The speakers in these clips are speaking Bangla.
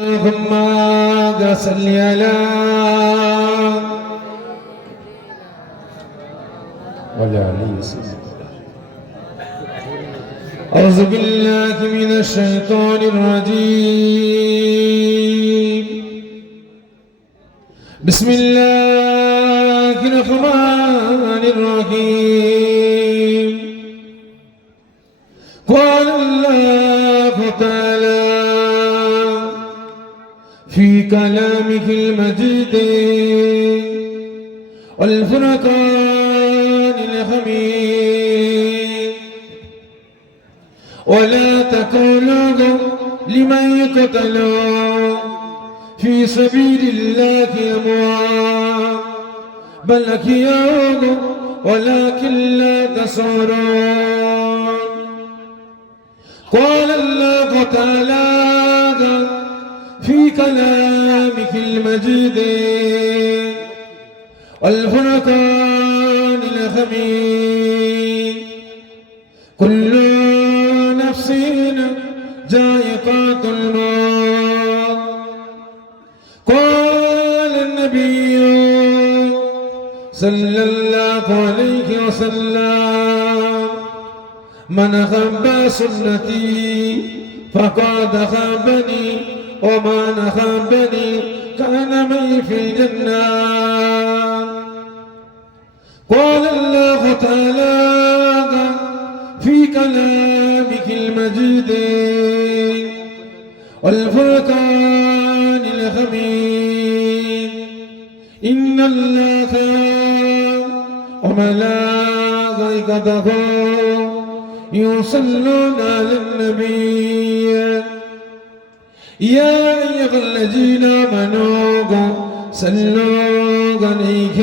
اللهم صل على وعلى آله وسلم. أعوذ بالله من الشيطان الرجيم. بسم الله الرحمن الرحيم. قال الله تعالى في كلامه المجيد والفرقان الحميد: ولا تقولوا لمن يقتل في سبيل الله أموات بل أحياء ولكن لا تشعرون. قال الله تعالى في كلامه المجيد والفرقان الحميد: كل نفس ذائقة الموت. قال النبي صلى الله عليه وسلم: من أحب سنتي فقد أحبني ومن أحبني كان معي في الجنة. قال الله تعالى في كلامه المجيد والفرقان الحميد: إن الله وملائكته يصلون على النبي يا أيها الذين آمنوا صلوا عليه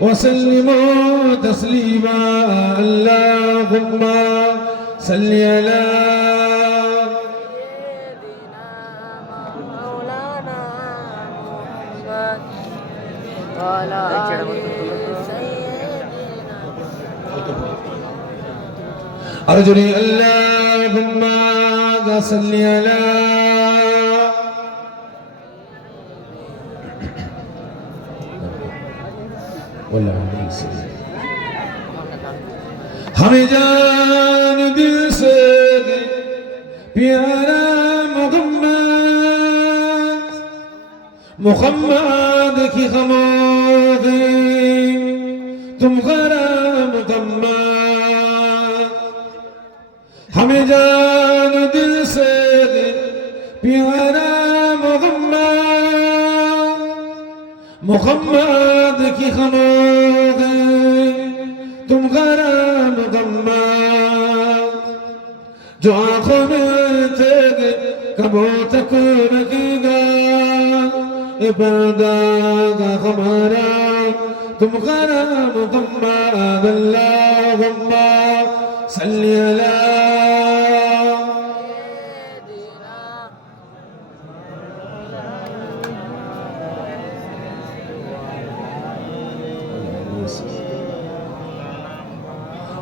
وسلموا تسليما. اللهم صل على مولانا محمد وعلى آل سيدنا. أرجوني اللهم صل على हमें जान दिल से प्यारा मोहम्मद मोहम्मद की खामोशी तुम्हारा मोहम्मद. हमें जान दिल से प्यारा मोहम्मद मोहम्मद की खामोशी तुम्हारा मोहम्मद. जो आँखों में तेरे कबो तक रखेगा ये पर्दा का हमारा तुम्हारा मोहम्मद. अल्लाहुम्मा सल्ली अला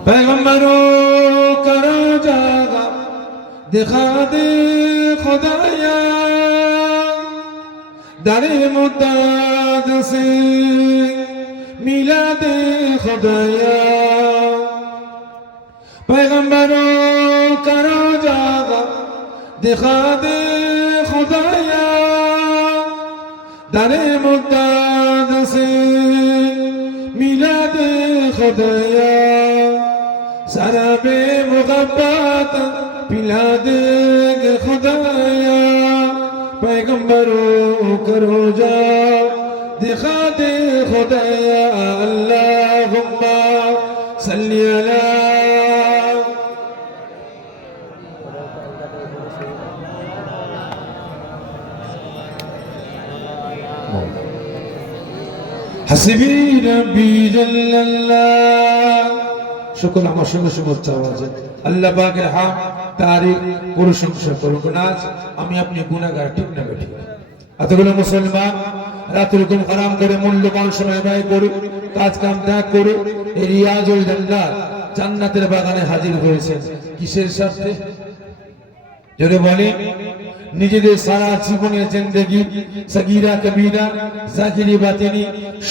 पैगंबरों का रोजागा दिखा दे खुदाया दरे मुद्दाद से मिला दे खुदाया. पैगंबरों का रोजागा दिखा दे खुदाया दरे मुद्दाद से मिला दे खुदाया. शराबे मुहब्बत पिला देंगे खुदाया. पैगंबरों का रोजा दिखा दे खुदाया. अल्लाहुम्मा सल्ली अला हस्बी रब्बी जल्लल्लाह. শুকর আমার সঙ্গে সঙ্গে আওয়াজে আল্লাহ পাকের হাম তারিক প্রশংসা করুক নাজ আমি আপনি গুনাহগার, ঠিক না বেঠিক? এতগুলো মুসলমান রাতের ঘুম হারাম করে মূল্যবান সময় ব্যয় করে কাজ কাম ত্যাগ করে এই রিয়াজুল জান্নাত জান্নাতের বাগানে হাজির হয়েছে কিসের স্বার্থে? জোরে বলি নিজেদের সারা জীবনের জিন্দেগি সগীরা কবীরা জাহিরি বাতিনি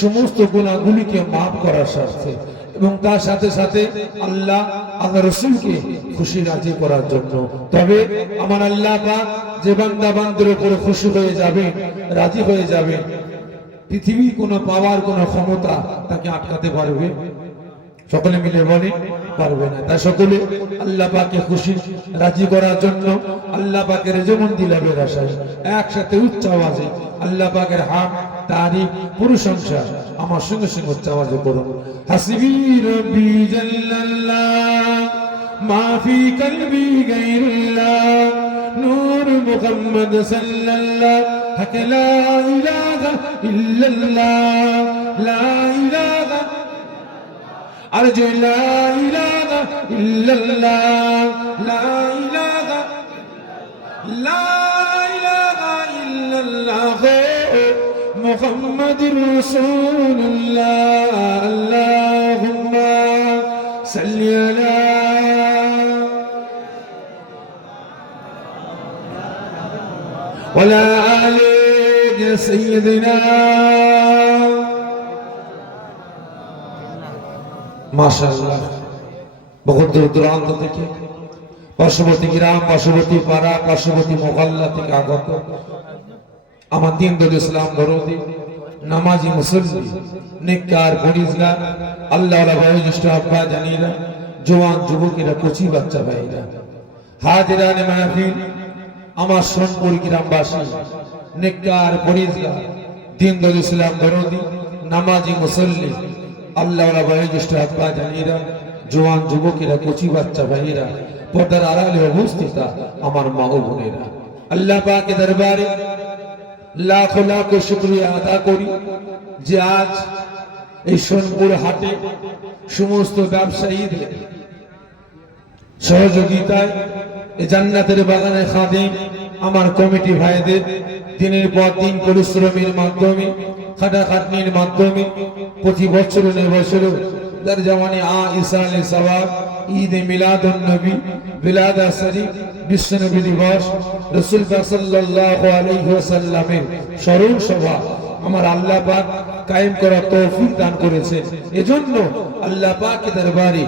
সমস্ত গুনাহগুলিকে মাফ করার স্বার্থে এবং তার সাথে সাথে আল্লাহ রাসূলকে খুশি রাজি করার জন্য। তবে আমার আল্লাহ পাক যে বান্দা বান্দার উপর খুশি হয়ে যাবে, রাজি হয়ে যাবে, পৃথিবীর কোনো পাওয়ার কোনো ক্ষমতা তাকে আটকাতে পারবে? সকলে মিলে বলে পারবে না। তাই সকলে আল্লাহ পাককে খুশি রাজি করার জন্য আল্লাহ পাকের রেজমন্দি লাভের আশায় একসাথে উচ্চ আওয়াজে আল্লাহ পাকের হামদ তারিফ প্রশংসা আমার সঙ্গে সঙ্গে উচ্চ আওয়াজে করুন। হাসবি রব্বি জাল্লাল্লাহ মা ফি কলবি গায়রুল্লাহ নূর মুহাম্মদ সাল্লাল্লাহ হক লা ইলাহা ইল্লাল্লাহ লা ইলাহা আরজু লা ইলাহা ইল্লাল্লাহ লা ইলাহা ইল্লাল্লাহ মুহাম্মাদুর রাসূলুল্লাহ আল্লাহুম্মা সাল্লি আলা ওয়ালা আলি সাইয়্যিদিনা মাশাআল্লাহ। বহু দূর দূরান্ত থেকে পার্শ্ববর্তী গ্রাম, পার্শ্ববর্তী পাড়া, পার্শ্ববর্তী মহল্লা থেকে আগত আমার দ্বীনদার ইসলাম দরদি নামাজি মুসল্লি নেককার পরিজগার আল্লাহওয়ালা বয়োজ্যেষ্ঠ আব্বা জানিরা জওয়ান যুবকেরা কচি বাচ্চা ভাইরা হাজিরানে মাহফিল আমার সোনপুর গ্রামবাসী নেককার পরিজগার দ্বীনদার ইসলাম দরদি নামাজি মুসল্লি আল্লাহওয়ালা বয়োজ্যেষ্ঠ আব্বা জানিরা জওয়ান যুবকেরা কচি বাচ্চা ভাইরা পর্দার আড়ালে অবস্থিত আমার মা ও বোনেরা, আল্লাহ পাকের দরবারে লাখ লাখ শুকরিয়া আদা করি যে আজ এই সোনপুর হাটে সমস্ত ব্যবসায়ীদের সহযোগিতায় এই জান্নাতের বাগানে খাদিম আমার কমিটি ভাইদের দিনের পর দিন পরিশ্রমের মাধ্যমে খাটাখাটনির মাধ্যমে প্রতি বছর বছর در جوانی ایصال ثواب ঈদ মিলাদুন নবী বিলাদা শরীফ বিশ্ব নবী দিবস রাসূল পাক সাল্লাল্লাহু আলাইহি ওয়াসাল্লামের স্মরণ সভা আমার আল্লাহ পাক কায়েম করার তৌফিক দান করেছেন। এজন্য আল্লাহ পাকের দরবারে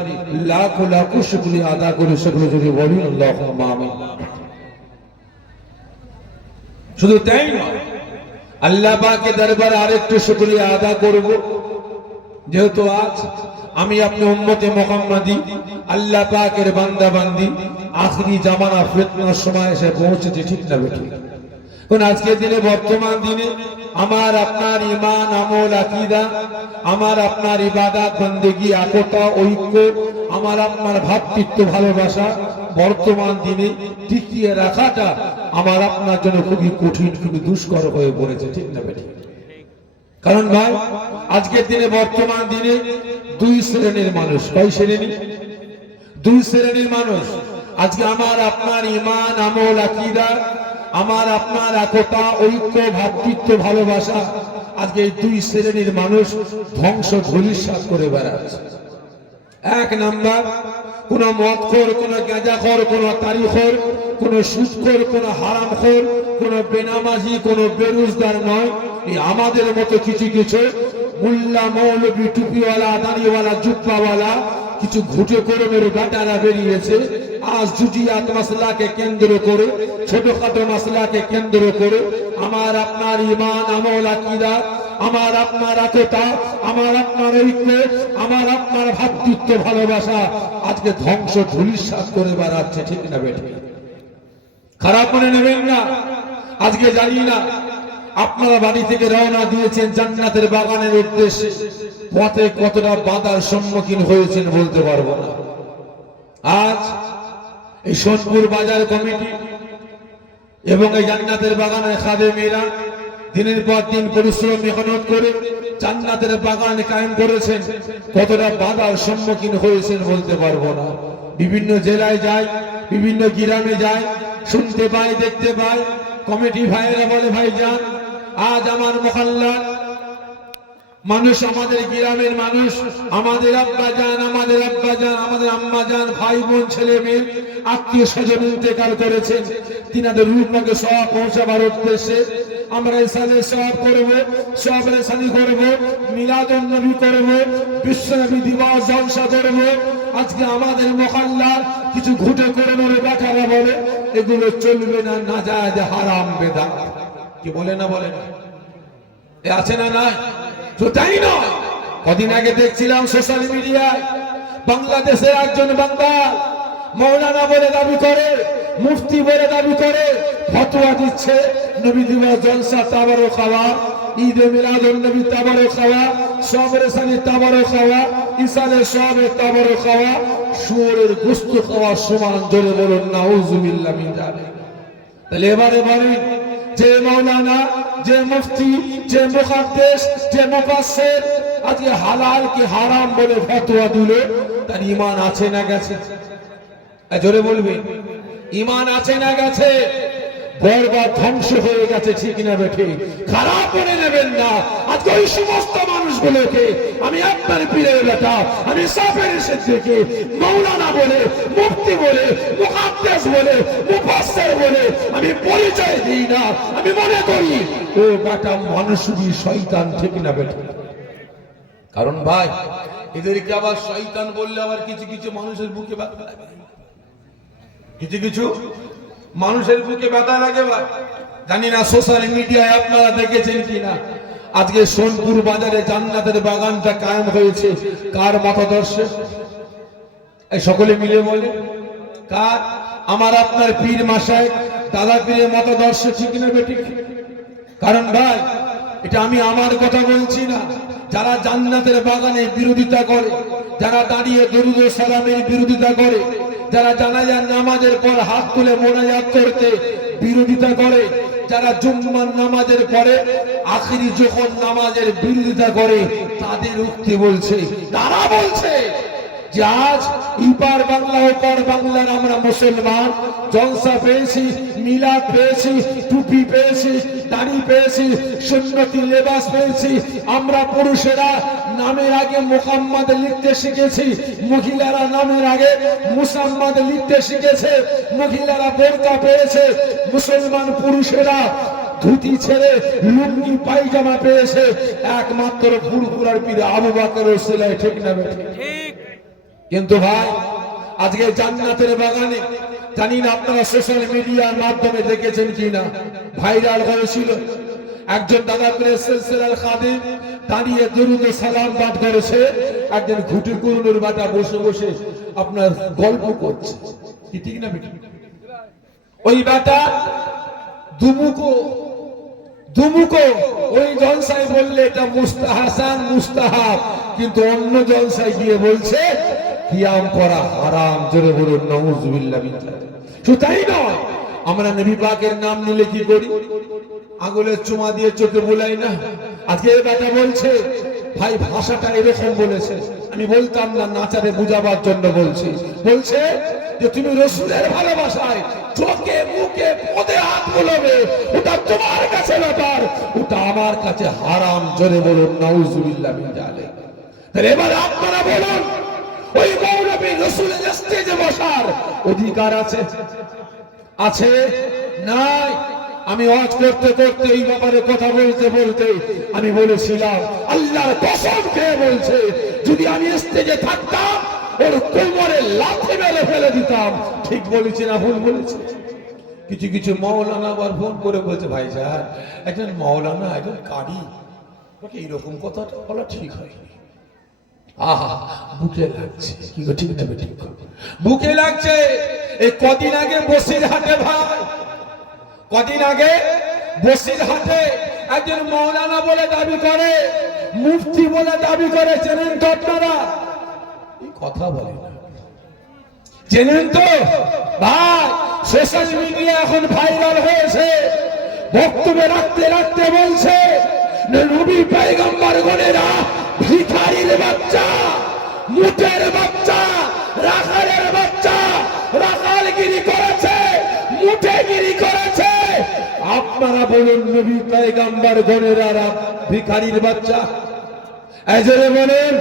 লাখ লাখ শুকরিয়া আদা করে সকলে যদি বলি আল্লাহুম্মা আমিন। শুধু তাই নয়, আল্লাহ পাকের দরবারে আরেকটু শুকরিয়া আদা করব যেহেতু আজ আমি আপনি উম্মতে মুহাম্মাদি আল্লাহ পাকের বান্দা বান্দি আখরি জামানা ফিতনার সময় এসে পৌঁছেছে, ঠিক না বেঠিক? কারণ আজকের দিনে বর্তমান দিনে আমার আপনার ঈমান আমল আকীদা, আমার আপনার ইবাদত বন্দেগী একতা ঐক্য, আমার আপনার ভ্রাতৃত্ব ভালোবাসা বর্তমান দিনে টিকিয়ে রাখাটা আমার আপনার জন্য খুবই কঠিন, খুবই দুষ্কর হয়ে পড়েছে, ঠিক না বেঠিক? কারণ ভাই আজকের দিনে বর্তমান দিনে দুই শ্রেণীর মানুষ। কয় শ্রেণী? দুই শ্রেণীর মানুষ। আজকে আমার আপনার ঈমান আমল আকীদা, আমার আপনার একতা ঐক্য ভ্রাতৃত্ব ভালোবাসা, আজকে এই দুই শ্রেণীর মানুষ ধ্বংস ধূলিসাৎ করে বেড়াচ্ছে। এক নাম্বার, কোন মদখোর, কোন গাঁজাখোর, কোন তারিখোর, কোন সুদখোর, কোন হারামখোর, কোন বেনামাজি, কোন বেরোজগার নয়, এই আমাদের মতো কিছু কিছু মোল্লা মৌলবী টুপিওয়ালা দাড়িওয়ালা জুব্বাওয়ালা কিছু ঘুটে করে মেরে গাটারা বেরিয়েছে। আজ জুজিয়াত মাসলাকে কেন্দ্র করে, ছোটখাটো মাসলাকে কেন্দ্র করে আমার আপনার ঈমান আমল আকীদা, আমার আপনার একতা, আমার আপনার ঐক্য, আমার আপনার ভ্রাতৃত্ব ভালোবাসা আজকে ধ্বংস ধূলিসাৎ করে বেড়াচ্ছে, ঠিক না বেঠিক? খারাপ মনে নেবেন না। আজকে জানি না আপনারা বাড়ি থেকে রওনা দিয়েছেন জান্নাতের বাগানের উদ্দেশ্যে, পথে কতটা বাধার সম্মুখীন হয়েছেন বলতে পারবো না। আজ এই সোনপুর বাজার কমিটি এবং এই জান্নাতের বাগানের খাদেমেরা দিনের পর দিন পরিশ্রম মেহনত করে জান্নাতের বাগান কায়েম করেছেন, কতটা বাধার সম্মুখীন হয়েছেন বলতে পারবো না। বিভিন্ন জেলায় যায়, বিভিন্ন গ্রামে যায়, শুনতে পাই, দেখতে পাই, কমিটি ভাইয়েরা বলে ভাই যান আজ আমার মহল্লা মানুষ, আমাদের গ্রামের মানুষ, আমাদের আব্বা জান, আমাদের আম্মা জান, ভাই বোন, ছেলে মেয়ে, আত্মীয় স্বজন ইন্তেকাল করেছেন। তিনাদের রূপকে সওয়াব পৌঁছাবার উদ্দেশ্যে আমরা ইসালে সওয়াব করব, সওয়াব রেসানি করব, মিলাদুন নবী করব, বিশ্বনবী দিবস জলসা করব। আজকে আমাদের মহল্লার কিছু ঘুটে করে নরে বাটারা বলে এগুলো চলবে না, নাজায়েজ, হারাম, বেদাত। কি বলে না বলে না? এ আছে না নাই? তো তাই নয়, কদিন আগে দেখছিলাম সোশ্যাল মিডিয়ায় বাংলাদেশের একজন বান্দা মৌলানা বলে দাবি করে, মুফতি বলে দাবি করে, ফতোয়া দিচ্ছে নবী দিবস জলসা তাবারও খাওয়া, ঈদে মিলাদুন নবী তাবারও খাওয়া, সওয়াব রেসানি তাবারও খাওয়া, ইসালে সওয়াবে তাবারও খাওয়া, শুয়োরের গোশত খাওয়া সমান। জোরে বলুন নাউজুবিল্লাহ মিন যালিক। তাহলে এবারে বলেন, যে মৌলানা, যে মুফতি, যে মুহাদ্দিস, যে মুফাসসির আজকে হালাল কি হারাম বলে ফতোয়া দিল, তার ঈমান আছে না গেছে? জোরে বলবেন, ঈমান আছে না গেছে? বরবাদ, ধ্বংস হয়ে গেছে, ঠিক না বেঠি? খারাপ করে নেবেন না। আজকে ওই সমস্ত মানুষগুলোকে আমি আপনার পীরের বেটা, আমি সাফের সিদ্দিকী মৌলানা বলে, মুফতি বলে, মুহাদ্দিস বলে, মুফাসসির বলে আমি পরিচয় দিই না। আমি মনে করি ও বেটা মানুষই শয়তান, ঠিক না বেঠি? কারণ ভাই, এদেরকে আবার শয়তান বললে আবার কিছু কিছু মানুষের বুকে ব্যথা লাগে, কিছু কিছু মানুষের বুকে ব্যথা লাগে। ভাই জানি না সোশ্যাল মিডিয়ায় আপনারা দেখেছেন কিনা, আজকে সোনপুর বাজারে জান্নাতের বাগানটা কায়েম হয়েছে কার মতাদর্শে? এই সকলে মিলে বলে কার? আমার আপনার পীর মাশায়েখ, দাদা পীরের মতাদর্শে, ঠিক না বেঠিক? কারণ ভাই, এটা আমি আমার কথা বলছি না। যারা জান্নাতের বাগানের বিরোধিতা করে, যারা দাঁড়িয়ে দরুদ ও সালামের বিরোধিতা করে, যারা জানাজার নামাজের পর হাত তুলে মোনাজাত করতে বিরোধিতা করে, যারা জুম্মার নামাজের পরে আখিরি যখন নামাজের বিরোধিতা করে, তাদের উক্তি বলছে, তারা বলছে যে আজ ইপার বাংলা ওপার বাংলার আমরা মুসলমান, জলসা পেয়েছি, মিলাদ পেয়েছি, টুপি পেয়েছি, দাড়ি পেয়েছি, সুন্নতি লেবাস পেয়েছি। আমরা পুরুষেরা নামের আগে মুহাম্মদ লিখতে শিখেছি, মহিলারা নামের আগে মুসাম্মদ লিখতে শিখেছে, মহিলারা বোরকা পেয়েছে, মুসলমান পুরুষেরা ধুতি ছেড়ে লুঙ্গি পায়জামা পেয়েছে, একমাত্র ফুরফুরার পীর আবু বকর সিলাই, ঠিক না বেঠিক? কিন্তু ভাই, আজকে জান্নাতের বাগানে, জানি না আপনারা সোশ্যাল মিডিয়ার মাধ্যমে দেখেছেন কিনা, ভাইরাল হয়েছিল একজন দাদা পীরের সিলসিলার খাদিম দাঁড়িয়ে দরুদ ও সালাম পাঠ করেছে, একজন ঘুটি কুরুনুর বাটা বসে বসে আপনার গল্প করছে, কি ঠিক না বেঠিক? ওই বাটা দুমুকো ওই জলসায় বললে এটা মুস্তাহাসান, মুস্তাহাব, কিন্তু অন্য জলসায় গিয়ে বলছে কিয়াম করা হারাম। জোরে বলুন নাউজুবিল্লাহ মিন যালিক। শুধু তাই নয়, আমরা নবী পাকের নাম নিলে কি করি? আঙুলের চুমা দিয়ে চোখে বুলাই না। আজকে এই বেটা বলছে ভাই ভাষাটা এরকম বলেছে, আমি বলতাম না, নাচারে বুঝাবার জন্য বলছি। বলছে যে তুমি রাসূলের ভালোবাসায় চোখে মুখে পদে হাত বুলাবে, ওটা তোমার কাছে ব্যাপার, ওটা আমার কাছে হারাম। জোরে বলুন নাউজুবিল্লাহ মিন যালিক। তাহলে এবার আপনারা বলুন, ওই মৌলবী রাসূলের স্টেজে বসার অধিকার আছে? আছে? নাই? আমি ওয়াজ করতে করতে এই ব্যাপারে কথা বলতে বলতে আমি বলেছিলাম, আল্লাহর কসম খেয়ে বলছে, যদি আমি স্টেজে থাকতাম ওর কোমরে লাথি মেরে ফেলে দিতাম। ঠিক বলেছি না ভুল বলেছি? কিছু কিছু মাওলানা আবার ফোন করে বলছে, ভাই স্যার, একজন মাওলানা, একজন কারি, ওকে এইরকম কথাটা বলা ঠিক হয়নি। আহা, বুকে লাগছে, কি গো, ঠিক না ঠিক? বুকে লাগছে। এই কদিন আগে বসিরহাটে, ভাই কদিন আগে বসিরহাটে একজন মাওলানা বলে দাবি করে, মুফতি বলে দাবি করে, চেনেন তো আপনারা? কথা বলে না, চেনেন তো ভাই? সোশ্যাল মিডিয়া এখন ভাইরাল হয়েছে, বক্তব্য রাখতে রাখতে বলছে নবী পয়গম্বর গণেরা ভিখারির বাচ্চা, মুটের বাচ্চা, রাখালের বাচ্চা, রাখালগিরি করেছে, মুটেগিরি করেছে। আপনারা বলুন, নবী পয়গম্বর গণেরা ভিখারির বাচ্চা? এই জোরে বলেন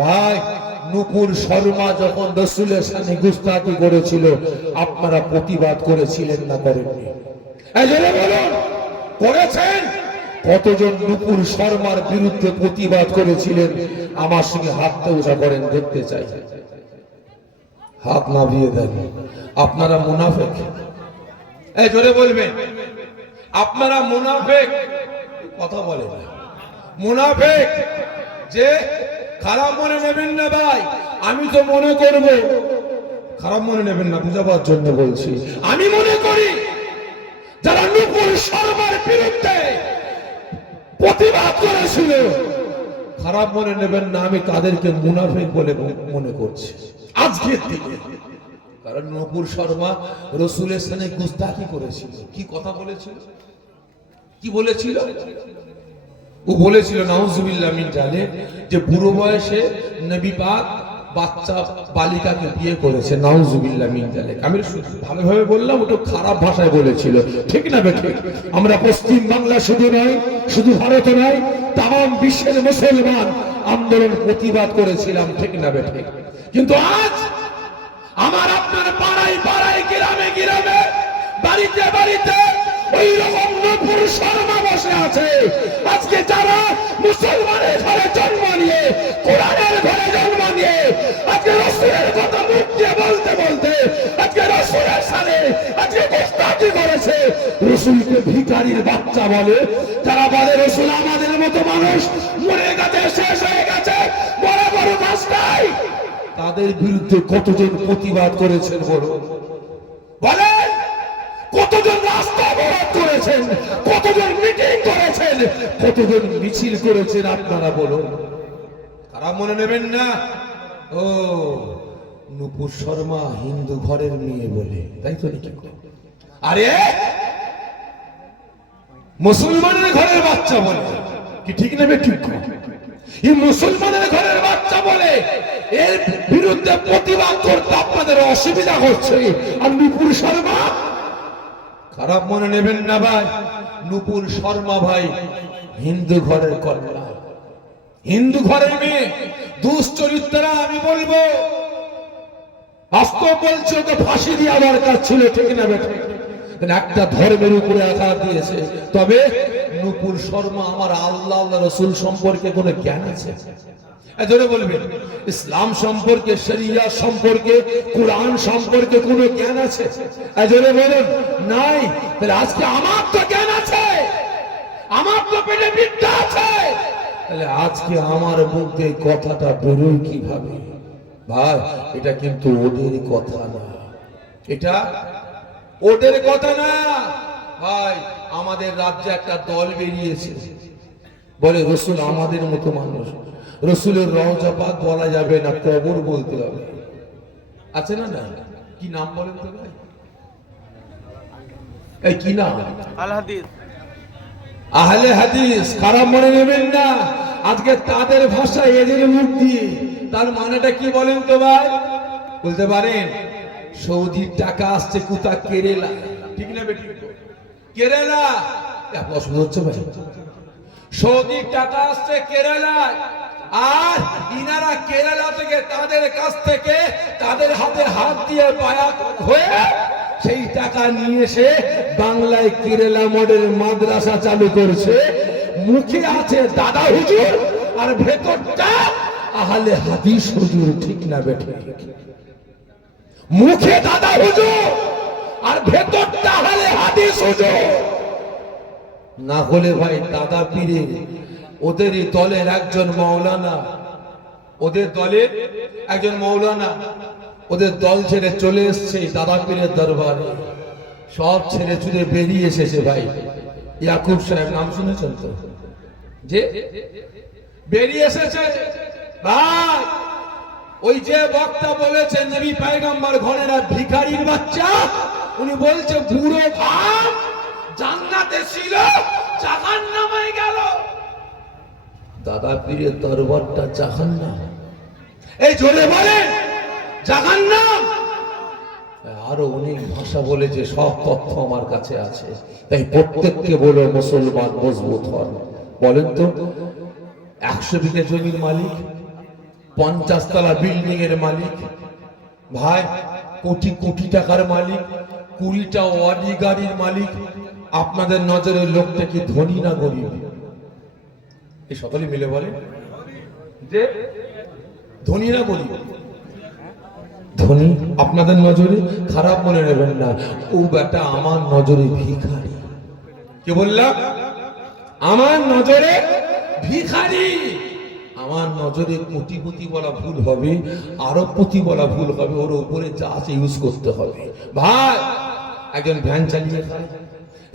ভাই। নূপুর শর্মা যখন রাসূলের সামনে গুস্তাখি করেছিল, আপনারা প্রতিবাদ করেছিলেন না করেননি? এই জোরে বলুন, করেছেন? কতজন নূপুর শর্মার বিরুদ্ধে প্রতিবাদ করেছিলেন? আমার সঙ্গে হাতটা উঁচা করেন, দেখতে চাই। হাত নামিয়ে দেন। আপনারা মুনাফিক। এই জোরে বলবেন, আপনারা মুনাফিক। কথা বলে না মুনাফিক। যে খারাপ মনে নেবেন না ভাই, আমি তো মনে করব, খারাপ মনে নেবেন না, বুঝাবার জন্য বলছি। আমি মনে করি যারা নূপুর শর্মার বিরুদ্ধে প্রতিবাদ করেছিল, খারাপ মনে নেবেন না, আমি তাদেরকে মুনাফিক বলে মনে করছি আজকের দিনে। কারণ নূপুর শর্মা রাসূলের সামনে গুস্তাখি করেছিল। কি কথা বলেছিল? কি বলেছিল? ও বলেছিল নাউজুবিল্লাহ মিন জালিক, যে বুড়ো বয়সে নবী পাক বাচ্চা বালিকাকে বিয়ে করেছে। নাউজুবিল্লাহ মিন জালিক। আমি ভালোভাবে বললাম, ওটা খারাপ ভাষায় বলেছিল, ঠিক না বেঠিক? আমরা পশ্চিম বাংলা শুধু নয়, শুধু ভারতে নয়, তাম বিশ্বের মুসলমান আন্দোলন প্রতিবাদ করেছিলাম, ঠিক না বেঠিক? কিন্তু আজ আমার আপনার পাড়ায় পাড়ায়, গ্রামে গ্রামে, বাড়িতে বাড়িতে ওই রকম নূপুর শর্মা বসে আছে। আজকে যারা মুসলমানের ঘরে জন্ম নিয়ে, কোরআনের ঘরে জন্ম নিয়ে, আজকে রাসূলের কথা মুখ দিয়ে বলতে বলতে আজকে রাসূলের সামনে আজকে গুস্তাখি করেছে, রাসূলকে ভিখারির বাচ্চা বলে। যারা বলে রাসূল আমাদের মতো মানুষ, মরে গেছে, শেষ হয়ে গেছে, বড় বড় মাছ নাই, তাদের বিরুদ্ধে কতজন প্রতিবাদ করেছেন বলুন? বলেন, কতজন রাস্তা অবরোধ করেছেন, কতজন মিটিং করেছেন, কতজন মিছিল করেছেন, আপনারা বলুন। খারাপ মনে নেবেন না। ও নূপুর শর্মা হিন্দু ঘরের মেয়ে বলে, তাই তো নাকি? আরে মুসলমানের ঘরের বাচ্চা বলে, কি ঠিক নেবে? ঠিক। এই মুসলমানের ঘরের বাচ্চা বলে এর বিরুদ্ধে প্রতিবাদ করতে আপনাদের অসুবিধা হচ্ছে, আর নূপুর শর্মা? খারাপ মনে নেবেন না ভাই, নূপুর শর্মা ভাই হিন্দু ঘরের কন্যা, হিন্দু ঘরের মেয়ে, দুশ্চরিত্রা। আমি বলবো, বাস্তব বলছি, ওকে ফাঁসি দিয়ে দরকার ছিল, ঠিক না বেঠিক? একটা ধর্মের উপরে আঘাত দিয়েছে। তবে নূপুর শর্মা আমার আল্লাহ রাসূল সম্পর্কে কোনো জ্ঞান আছে? এজন্য বলবেন, ইসলাম সম্পর্কে, শরিয়া সম্পর্কে, কোরআন সম্পর্কে কোনো জ্ঞান আছে? এজন্য বলেন নাই। তাহলে আজকে আমার তো জ্ঞান আছে, আমার তো পেটে বিদ্যা আছে, তাহলে আজকে আমার মুখে কথাটা বেরোয় কিভাবে? ভাই, এটা কিন্তু ওদের কথা না, এটা ওদের কথা না ভাই। আমাদের রাজ্যে একটা দল বেরিয়েছে, বলে রাসূল আমাদের মতো মানুষ, রাসূলের রওজা পাক বলা যাবে না, কবর বলতে হবে। আছে না? না, কি নাম বলেন তো ভাই? এই কি নাম? আল হাদিস। আহলে হাদিস। খারাপ মনে নেবেন না, আজকে তাদের ভাষা, এদের মুখ দিয়ে তার মানেটা কি বলেন তো ভাই? বলতে পারেন, সৌদির টাকা আসছে কোথা? কেরালা, ঠিক না বেটি? কেরালা। অসুবিধা হচ্ছে ভাই? সৌদির টাকা আসছে কেরালায়, আর ইনারা কেরালা থেকে তাদের কাছ থেকে তাদের হাতে হাত দিয়ে বায়াত হয়ে সেই টাকা নিয়ে এসে বাংলায় কেরালা মডেল মাদ্রাসা চালু করছে। মুখে আছে দাদা হুজুর, আর ভেতরটা আহলে হাদিস হুজুর, ঠিক না বেটি? মুখে দাদা হুজুর, আর ভেতরটা আহলে হাদিস হুজুর। না হলে ভাই দাদা পীরে, ওদেরই দলের একজন মাওলানা, ওদের দলের একজন মাওলানা ওদের দল ছেড়ে চলে এসছে দাদা পীরের দরবারে। সব ছেড়ে ছুড়ে বেরিয়ে এসেছে ভাই। ইয়াকুব সাহেব, নাম শুনেছেন তো? যে বেরিয়ে এসেছে ভাই। ওই যে বক্তা বলেছে নবী পয়গম্বর ঘরেরা ভিখারির বাচ্চা, উনি বলছে বুড়ো ভাব জান্নাতে ছিল, জাহান্নামে গেল। দাদা পীরের দরবারটা জাহান্নাম। এই জোরে বলেন, জাহান্নাম। আরো অনেক ভাষা বলেছে, সব তথ্য আমার কাছে আছে। তাই প্রত্যেককে বলো মুসলমান মজবুত হন। বলেন তো, 100 বিঘা জমির মালিক, 50 তলা বিল্ডিং এর মালিক, ভাই কোটি কোটি টাকার মালিক, 20টা অডি গাড়ির মালিক, আপনাদের নজরে লোকটা কি ধনী না গরিব? এই সকলে মিলে বলে যে ধনী না গরিব? ধনী আপনাদের নজরে, খারাপ মনে নেবেন না, ও বেটা আমার নজরে ভিখারি। কি বললাম? আমার নজরে ভিখারি। আমার নজরে কোটিপতি বলা ভুল হবে, আরবপতি বলা ভুল হবে, ওর উপরে যা আছে ইউজ করতে হবে। ভাই একজন ভ্যান চালিয়ে খায়,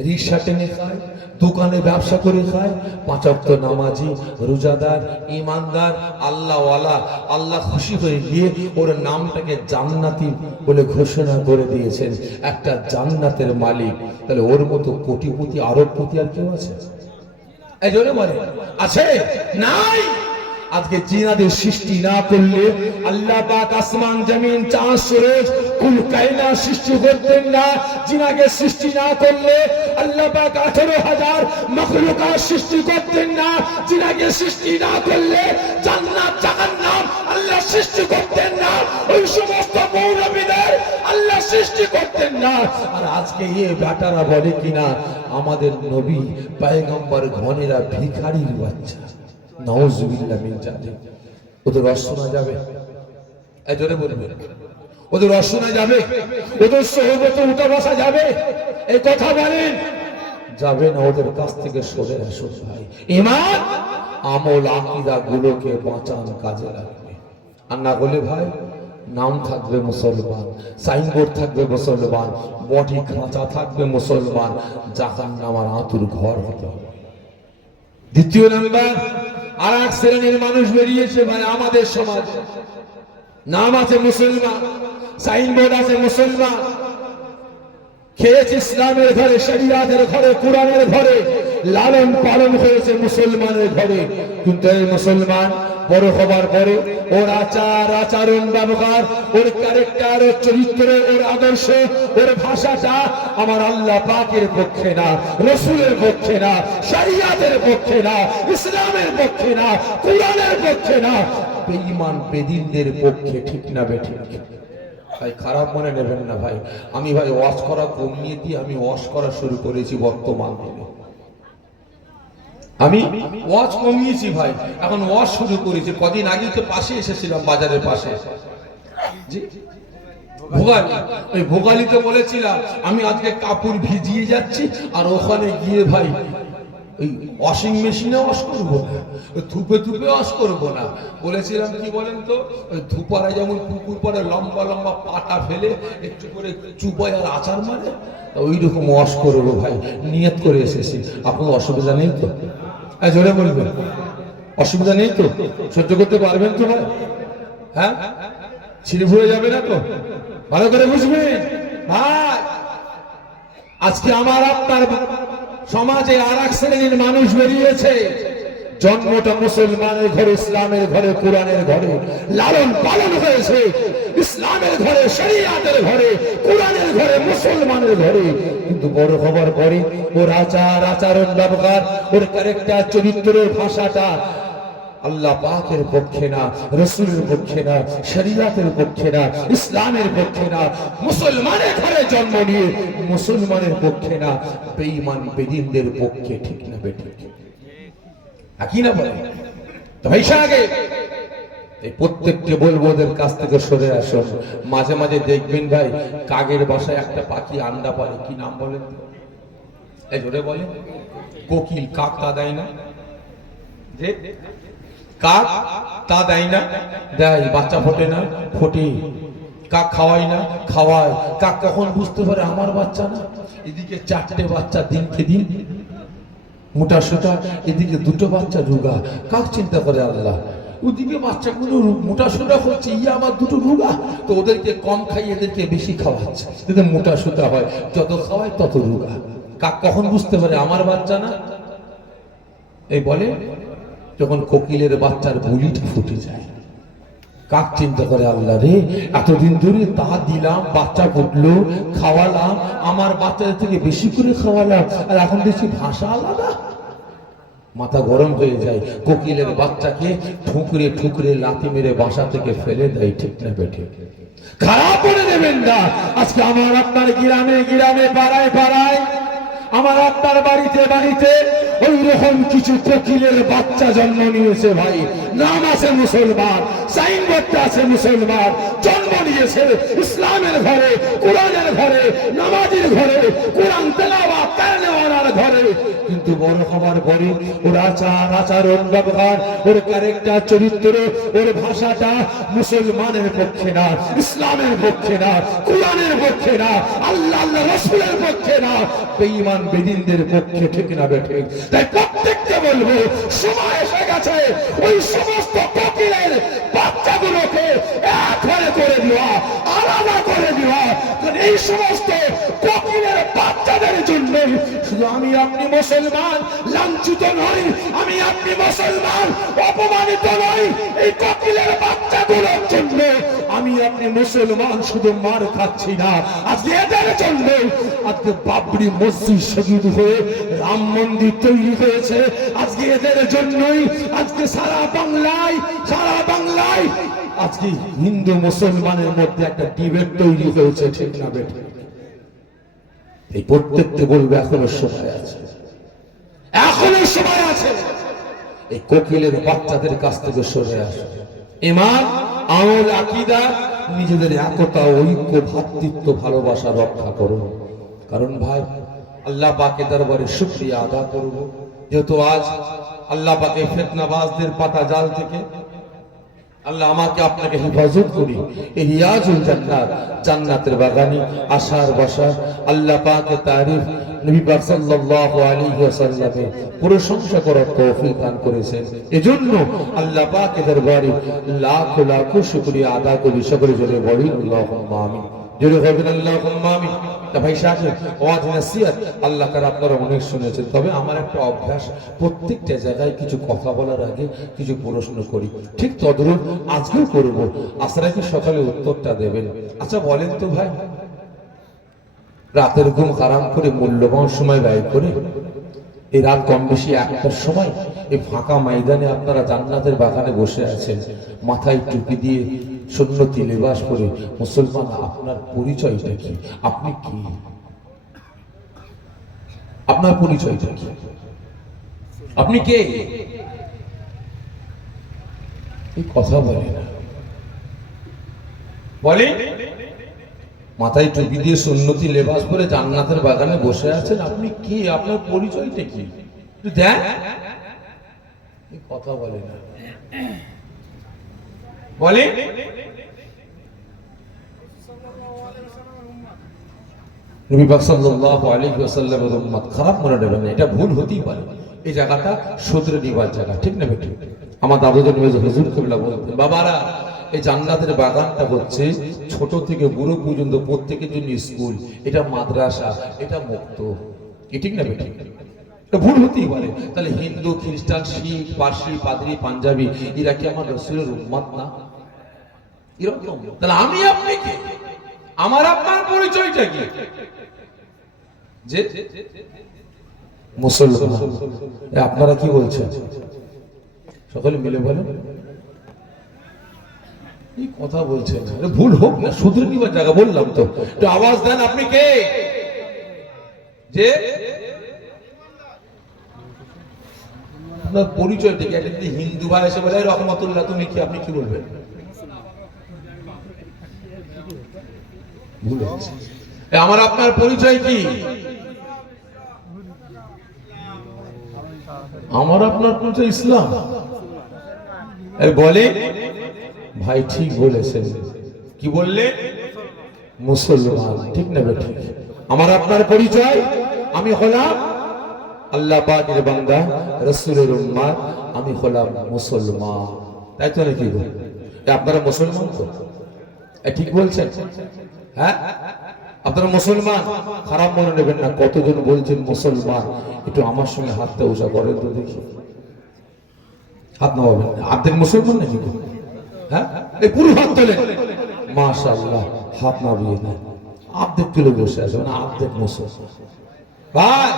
রিক্সা টেনে খায়, দোকানে ব্যবসা করে খায়, 5 ওয়াক্ত নামাজি, রোজাদার, ইমানদার, আল্লাহওয়ালা, আল্লাহ খুশি হয়ে গিয়ে ওর নামটাকে জান্নাতি বলে ঘোষণা করে দিয়েছেন, একটা জান্নাতের মালিক। তাহলে ওর মতো কোটিপতি আরবপতি আর কেউ আছে? এই জন্য বলে আছে? নাই। আজকে জিনাদের সৃষ্টি না করলে আল্লাহ পাক আসমান জমিন চাঁদ সূরজ কুল কায়নাত সৃষ্টি করতেন না। জিনাকে সৃষ্টি না করলে আল্লাহ পাক 18,000 মাখলুকাত সৃষ্টি করতেন না। জিনাকে সৃষ্টি না করলে জান্নাত জাহান্নাম আল্লাহ সৃষ্টি করতেন না। ওই সমস্ত মৌলবীদের আল্লাহ সৃষ্টি করতেন না। আর আজকে এই বেটারা বলে কিনা আমাদের নবী পয়গম্বর ঘনেরা ভিখারির বাচ্চা। নাউজুবিল্লাহ মিন জালিক। ওদের রস শোনা যাবে? এই জোরে বলবে, ওদের রস শোনা যাবে? ওদের সোহবতে উঠা বসা যাবে? এই কথা বলেন যাবে না। ওদের কাছ থেকে সরে আসুন ভাই। ঈমান আমল আকীদা গুলোকে বাঁচান, কাজে লাগবে। আর না বলে ভাই নাম থাকবে মুসলমান, সাইনবোর্ড থাকবে মুসলমান, বডি খাঁচা থাকবে মুসলমান, জাহান্নামের আতুর ঘর হতে হবে। দ্বিতীয় নাম্বার, আর এক শ্রেণীর মানুষ বেরিয়েছে ভাই আমাদের সমাজে। নাম আছে মুসলমান, সাইনবোর্ড আছে মুসলমান, খেয়েছে ইসলামের ঘরে, শরিয়াতের ঘরে, কোরআনের ঘরে, লালন পালন হয়েছে মুসলমানের ঘরে। কিন্তু এই মুসলমান বড় হবার পরে ওর আচার আচরণ ব্যবহার, ওর ক্যারেক্টার, ওর চরিত্র, ওর আদর্শ, ওর ভাষাটা আমার আল্লাহ পাকের পক্ষে না, রসুলের পক্ষে না, শরিয়াতের পক্ষে না, ইসলামের পক্ষে না, কোরআনের পক্ষে না, বেঈমান বেদিনদের পক্ষে। ঠিক না বেঠিক? ভাই খারাপ মনে নেবেন না ভাই, আমি ভাই ওয়াজ করা কমিয়ে দিয়ে আমি ওয়াজ করা শুরু করেছি বর্তমান দিনে। আমি ওয়াজ কমিয়েছি ভাই, এখন ওয়াজ শুরু করেছি। কদিন আগে তো পাশে এসেছিলাম, বাজারের পাশে ভোগালী, ওই ভোগালীতে বলেছিলাম আমি আজকে কাপড় ভিজিয়ে যাচ্ছি, আর ওখানে গিয়ে ভাই ওই ওয়াশিং মেশিনে ওয়াশ করবো না, ধুপে ধুপে ওয়াশ করবো না। বলেছিলাম কি বলেন তো, ওই ধুপারা যেমন পুকুর পরে লম্বা লম্বা পাটা ফেলে একটু করে চুপায় আর আচার মারে, ওই রকম ওয়াশ করবো ভাই, নিয়ত করে এসেছি। আপনার অসুবিধা নেই তো? জোরে বলবেন, অসুবিধা নেই তো? সহ্য করতে পারবেন তো ভাই? হ্যাঁ, ছিঁড়ে ভুলে যাবে না তো? ভালো করে বুঝবেন ভাই। আজকে আমার আপনার সমাজে আর এক শ্রেণীর মানুষ বেরিয়েছে, জন্মটা মুসলমানের ঘরে, ইসলামের ঘরে, কোরআনের ঘরে, লালন পালন হয়েছে ইসলামের ঘরে, শরিয়াতের ঘরে, কোরআনের ঘরে, মুসলমানের ঘরে। কিন্তু বড় হবার পরে ওর আচার আচরণ ব্যবহার, ওর ক্যারেক্টার, চরিত্রের ভাষাটা আল্লাহ পাকের পক্ষে না, রসুলের পক্ষে না, শরিয়াতের পক্ষে না, ইসলামের পক্ষে না, মুসলমানের ঘরে জন্ম নিয়ে মুসলমানের পক্ষে না, বেঈমান বেদিনদের পক্ষে। ঠিক না বেঠিক? একই না বলে তো ভাই? আগে এই প্রত্যেককে বলবো ওদের কাছ থেকে সরে আসুন। মাঝে মাঝে দেখবেন ভাই কাকের বাসায় একটা পাখি আন্ডা পারে, কি নাম বলেন? এই জোরে বলেন। কোকিল। কাক তা দেয় না? যে কাক তা দেয় না? দেয়। বাচ্চা ফোটে না? ফোটে। কাক খাওয়াই না? খাওয়ায়। কাক কখন বুঝতে পারে আমার বাচ্চা না? এদিকে 4টে বাচ্চা দিনকে দিন মোটা সোটা, এদিকে 2টো বাচ্চা রুগা। কাক চিন্তা করে আল্লাহ, ওদিকে বাচ্চাগুলো মোটা সোটা হচ্ছে, আমার 2টো রুগা, তো ওদেরকে কম খাই, এদেরকে বেশি খাওয়াচ্ছে, যাতে মোটা সোটা হয়। যত খাওয়ায় তত রুগা। কাক কখন বুঝতে পারে আমার বাচ্চা না? এই বলে যখন কোকিলের বাচ্চার বুলিটা ফুটে যায়। কাক চিন্তা করে আল্লাহ রে, এতদিন ধরে তা দিলাম, বাচ্চা ফুটলো, খাওয়ালাম, আমার বাচ্চাদের থেকে বেশি করে খাওয়ালাম, আর এখন দেখছি ভাষা আলাদা। মাথা গরম হয়ে যায়, কোকিলের বাচ্চাকে ঠুকরে ঠুকরে লাথি মেরে বাসা থেকে ফেলে দেয়, ঠিক না বেঠে? খারাপ করে দেবেন না। আজকে আমার আপনার গ্রামে গ্রামে পাড়ায় পাড়ায়, আমার আপনার বাড়িতে বাড়িতে ওই রকম কিছু কোকিলের বাচ্চা জন্ম নিয়েছে ভাই। নাম আছে মুসলমান, সাইনবোর্ডটা আছে মুসলমান, জন্ম নিয়েছে ইসলামের ঘরে, কোরআনের ঘরে, নামাজের ঘরে, কোরআন তেলাওয়াত করনেওয়ালার ঘরে। কিন্তু বড় হবার পরে ওর আচার আচরণ ব্যবহার, ওর ক্যারেক্টার চরিত্র, ওর ভাষাটা মুসলমানের পক্ষে না, ইসলামের পক্ষে না, কোরআনের পক্ষে না, আল্লাহ আল্লাহ রাসূলের পক্ষে না, বেঈমান বেদিনদের পক্ষে, ঠিক না বেঠে? তাই প্রত্যেককে বলবো, সময় এসে গেছে ওই সমস্ত কোকিলের বাচ্চাগুলোকে এক করে দেওয়া, আলাদা করে দেওয়া। কারণ এই সমস্ত কোকিলের বাচ্চাদের জন্য শুধু আমি আপনি মুসলমান লাঞ্ছিত নই, আমি আপনি মুসলমান অপমানিত নই। এই কোকিলের বাচ্চাগুলোর জন্য আমি আপনি মুসলমান শুধু মার খাচ্ছি না, আজকে এদের জন্য আজকে বাবরি মসজিদ শহীদ হয়ে রাম মন্দির তৈরি হয়েছে। আজকে এদের জন্যই আজকে সারা বাংলায় আজকে হিন্দু মুসলমানের মধ্যে একটা ডিবেট তৈরি হয়েছে, ঠিক না বেটা? এই প্রত্যেককে বলবে এখনো সময় আছে, এখনো সময় আছে। এই কোকিলের বাচ্চাদের কাছ থেকে সরে আসে, ঈমান, আমল, আকীদা, নিজেদের একতা, ঐক্য, ভ্রাতৃত্ব, ভালোবাসা রক্ষা করুন। কারণ ভাই আল্লাহ পাকের দরবারে শুকরিয়া আদা করব, যেহেতু আজ আল্লাহ পাকে ফিতনাবাজদের পাতা জাল থেকে আল্লাহ আমাকে আপনাকে হেফাজত করি। এই রিয়াজুল জান্নাত, জান্নাতের বাগানে আশার বাসা, আল্লাহ পাকের তারিফ, নবী পাক সাল্লাল্লাহু আলাইহি ওয়াসাল্লামের প্রশংসা করার তৌফিক দান করেছেন। এজন্য আল্লাহ পাকের দরবারে লাখ লাখ শুকরিয়া আদা করি। সকলে জোরে বলি আল্লাহুম্মা আমিন, জোরে বলবেন আল্লাহুম্মা আমিন। তা ভাই সাহেব, ওয়াজ নসিহত আল্লাহ তাআলা আপনারা অনেক শুনেছেন, তবে আমার একটা অভ্যাস, প্রত্যেকটা জায়গায় কিছু কথা বলার আগে কিছু প্রশ্ন করি, ঠিক তদ্রূপ আজকেও করব। আপনারা কি সকালে উত্তরটা দেবেন? আচ্ছা বলেন তো ভাই, রাতের ঘুম হারাম করে মূল্যবান সময় ব্যয় করে এই রাত কম বেশি 1টার সময় এই ফাঁকা ময়দানে আপনারা জান্নাতের বাগানে বসে আছেন, মাথায় টুপি দিয়ে সুন্নতি লিবাস পরে, মুসলমান আপনার পরিচয়টা কি? আপনি কি? আপনার পরিচয়টা কি? আপনি কে? এই কথা বলে না, বলে মাথায় টুপি দিয়ে সুন্নতি লেবাস পরে জান্নাতের বাগানে বসে আছেন, আপনি কি? আপনার পরিচয়টা কি? দেখ, কথা বলে না, বলে নবী পাক সাল্লাল্লাহু আলাইহি ওয়াসাল্লামের উম্মত। খারাপ মনে নেবেন না, এটা ভুল হতেই পারে, এই জায়গাটা শুধরে নিবার জায়গা, ঠিক না বেটি? আমার দাদুদের হুজুর কিবলা বলতেন, বাবারা এই জান্নাতের বাগানটা হচ্ছে ছোট থেকে বুড়ো পর্যন্ত প্রত্যেকের জন্য স্কুল, এটা মাদ্রাসা, এটা মুক্ত, ঠিক না বেটি? এটা ভুল হতেই পারে। তাহলে হিন্দু, খ্রিস্টান, শিখ, পারসি, পাদ্রী, পাঞ্জাবি, এরা কি আমার রাসূলের উম্মত না? এরকম। তাহলে আমি আপনি কে? আমার আপনার পরিচয়টা কি? যে মুসলমান। আপনারা কি বলছেন? সকলে মিলে বলেন। এই কথা বলছেন, ভুল হোক না, শুধরে নিবার জায়গা বললাম তো, একটু আওয়াজ দেন, আপনি কে? যে আপনার পরিচয়টা কি? একটা হিন্দু ভাই এসে বলে রহমতুল্লাহ, তুমি কি? আপনি কি বলবেন? ভুল হচ্ছে। আমার আপনার পরিচয় কি? আমার আপনার পরিচয় ইসলাম। বলে ভাই ঠিক বলেছেন, কি বললে? মুসলমান, ঠিক না বেটি? আমার আপনার পরিচয়, আমি হলাম আল্লাহ পাকের বান্দা, রাসূলের উম্মত, আমি হলাম মুসলমান, তাই তো নাকি? আপনারা মুসলমান তো? ঠিক বলছেন? হ্যাঁ, আপনারা মুসলমান। খারাপ মনে নেবেন না, কতজন বলছেন মুসলমান? একটু আমার সঙ্গে হাতটা উঁচা করেন তো দেখি। হাত নামাবেন, অর্ধেক মুসলমান নাকি? হ্যাঁ, এই পুরো হাত তোলেন, মাশাআল্লাহ। হাত নামিয়ে দেন, অর্ধেক তুলে বসে আছে, মানে অর্ধেক মুসলমান। ভাই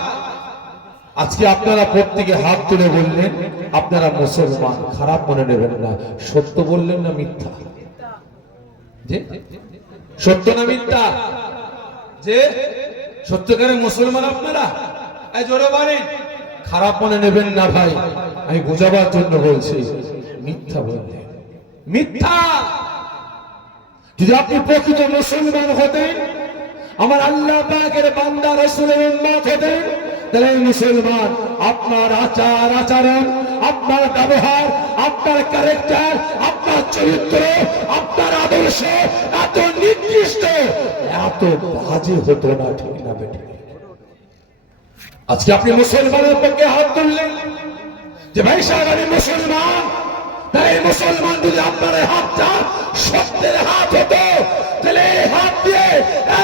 আজকে আপনারা প্রত্যেকে হাত তুলে বললেন আপনারা মুসলমান, খারাপ মনে নেবেন না। সত্য বললেন না মিথ্যা? যে সত্য না মিথ্যা? যে সত্যকারের মুসলমান আপনারা, এই জোরে বলেন। খারাপ মনে নেবেন না ভাই, আমি বোঝাবার জন্য বলছি। মিথ্যা বললেন, মিথ্যা। যদি আপনি প্রকৃত মুসলমান হতেন, আমার আল্লাহ পাকের বান্দা রাসূলের উম্মত হতেন, তাহলে মুসলমান আপনার আচার আচরণ, আপনার ব্যবহার, আপনার ক্যারেক্টার, আপনার চরিত্র, আপনার আদর্শ এত নিকৃষ্ট, এত বাজে হতো না। ঠিক না বেটি? আজকে আপনি মুসলমানের পক্ষে হাত তুললেন যে ভাই সাহেব আমি মুসলমান, তাই মুসলমান যদি আপনার হাতটা সত্যের হাত হতো, তাহলে এই হাত দিয়ে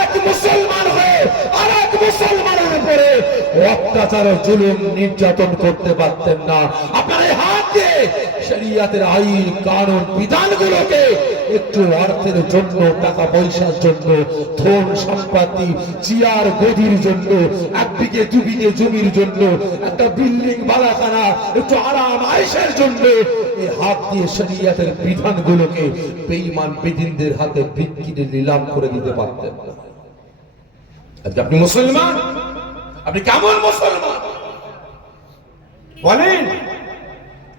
এক মুসলমান হয়ে আর এক মুসলমানের উপরে অত্যাচার, জুলুম, নির্যাতন করতে পারতেন না। আপনার এই হাত দিয়ে শরীয়তের আইন, কানুন, বিধানগুলোকে একটু অর্থের জন্য, টাকা পয়সার জন্য, ধন সম্পত্তি, চেয়ার গদির জন্য, এক বিঘে দু বিঘে জমির জন্য, একটা বিল্ডিং বালাখানা, একটু আরাম আয়েশের জন্য এই হাত দিয়ে শরীয়তের বিধানগুলোকে বেঈমান বেদিনদের হাতে বিক্রি নিলাম করে দিতে পারতেন না। আজকে আপনি মুসলমান, আপনি কেমন মুসলমান বলেন?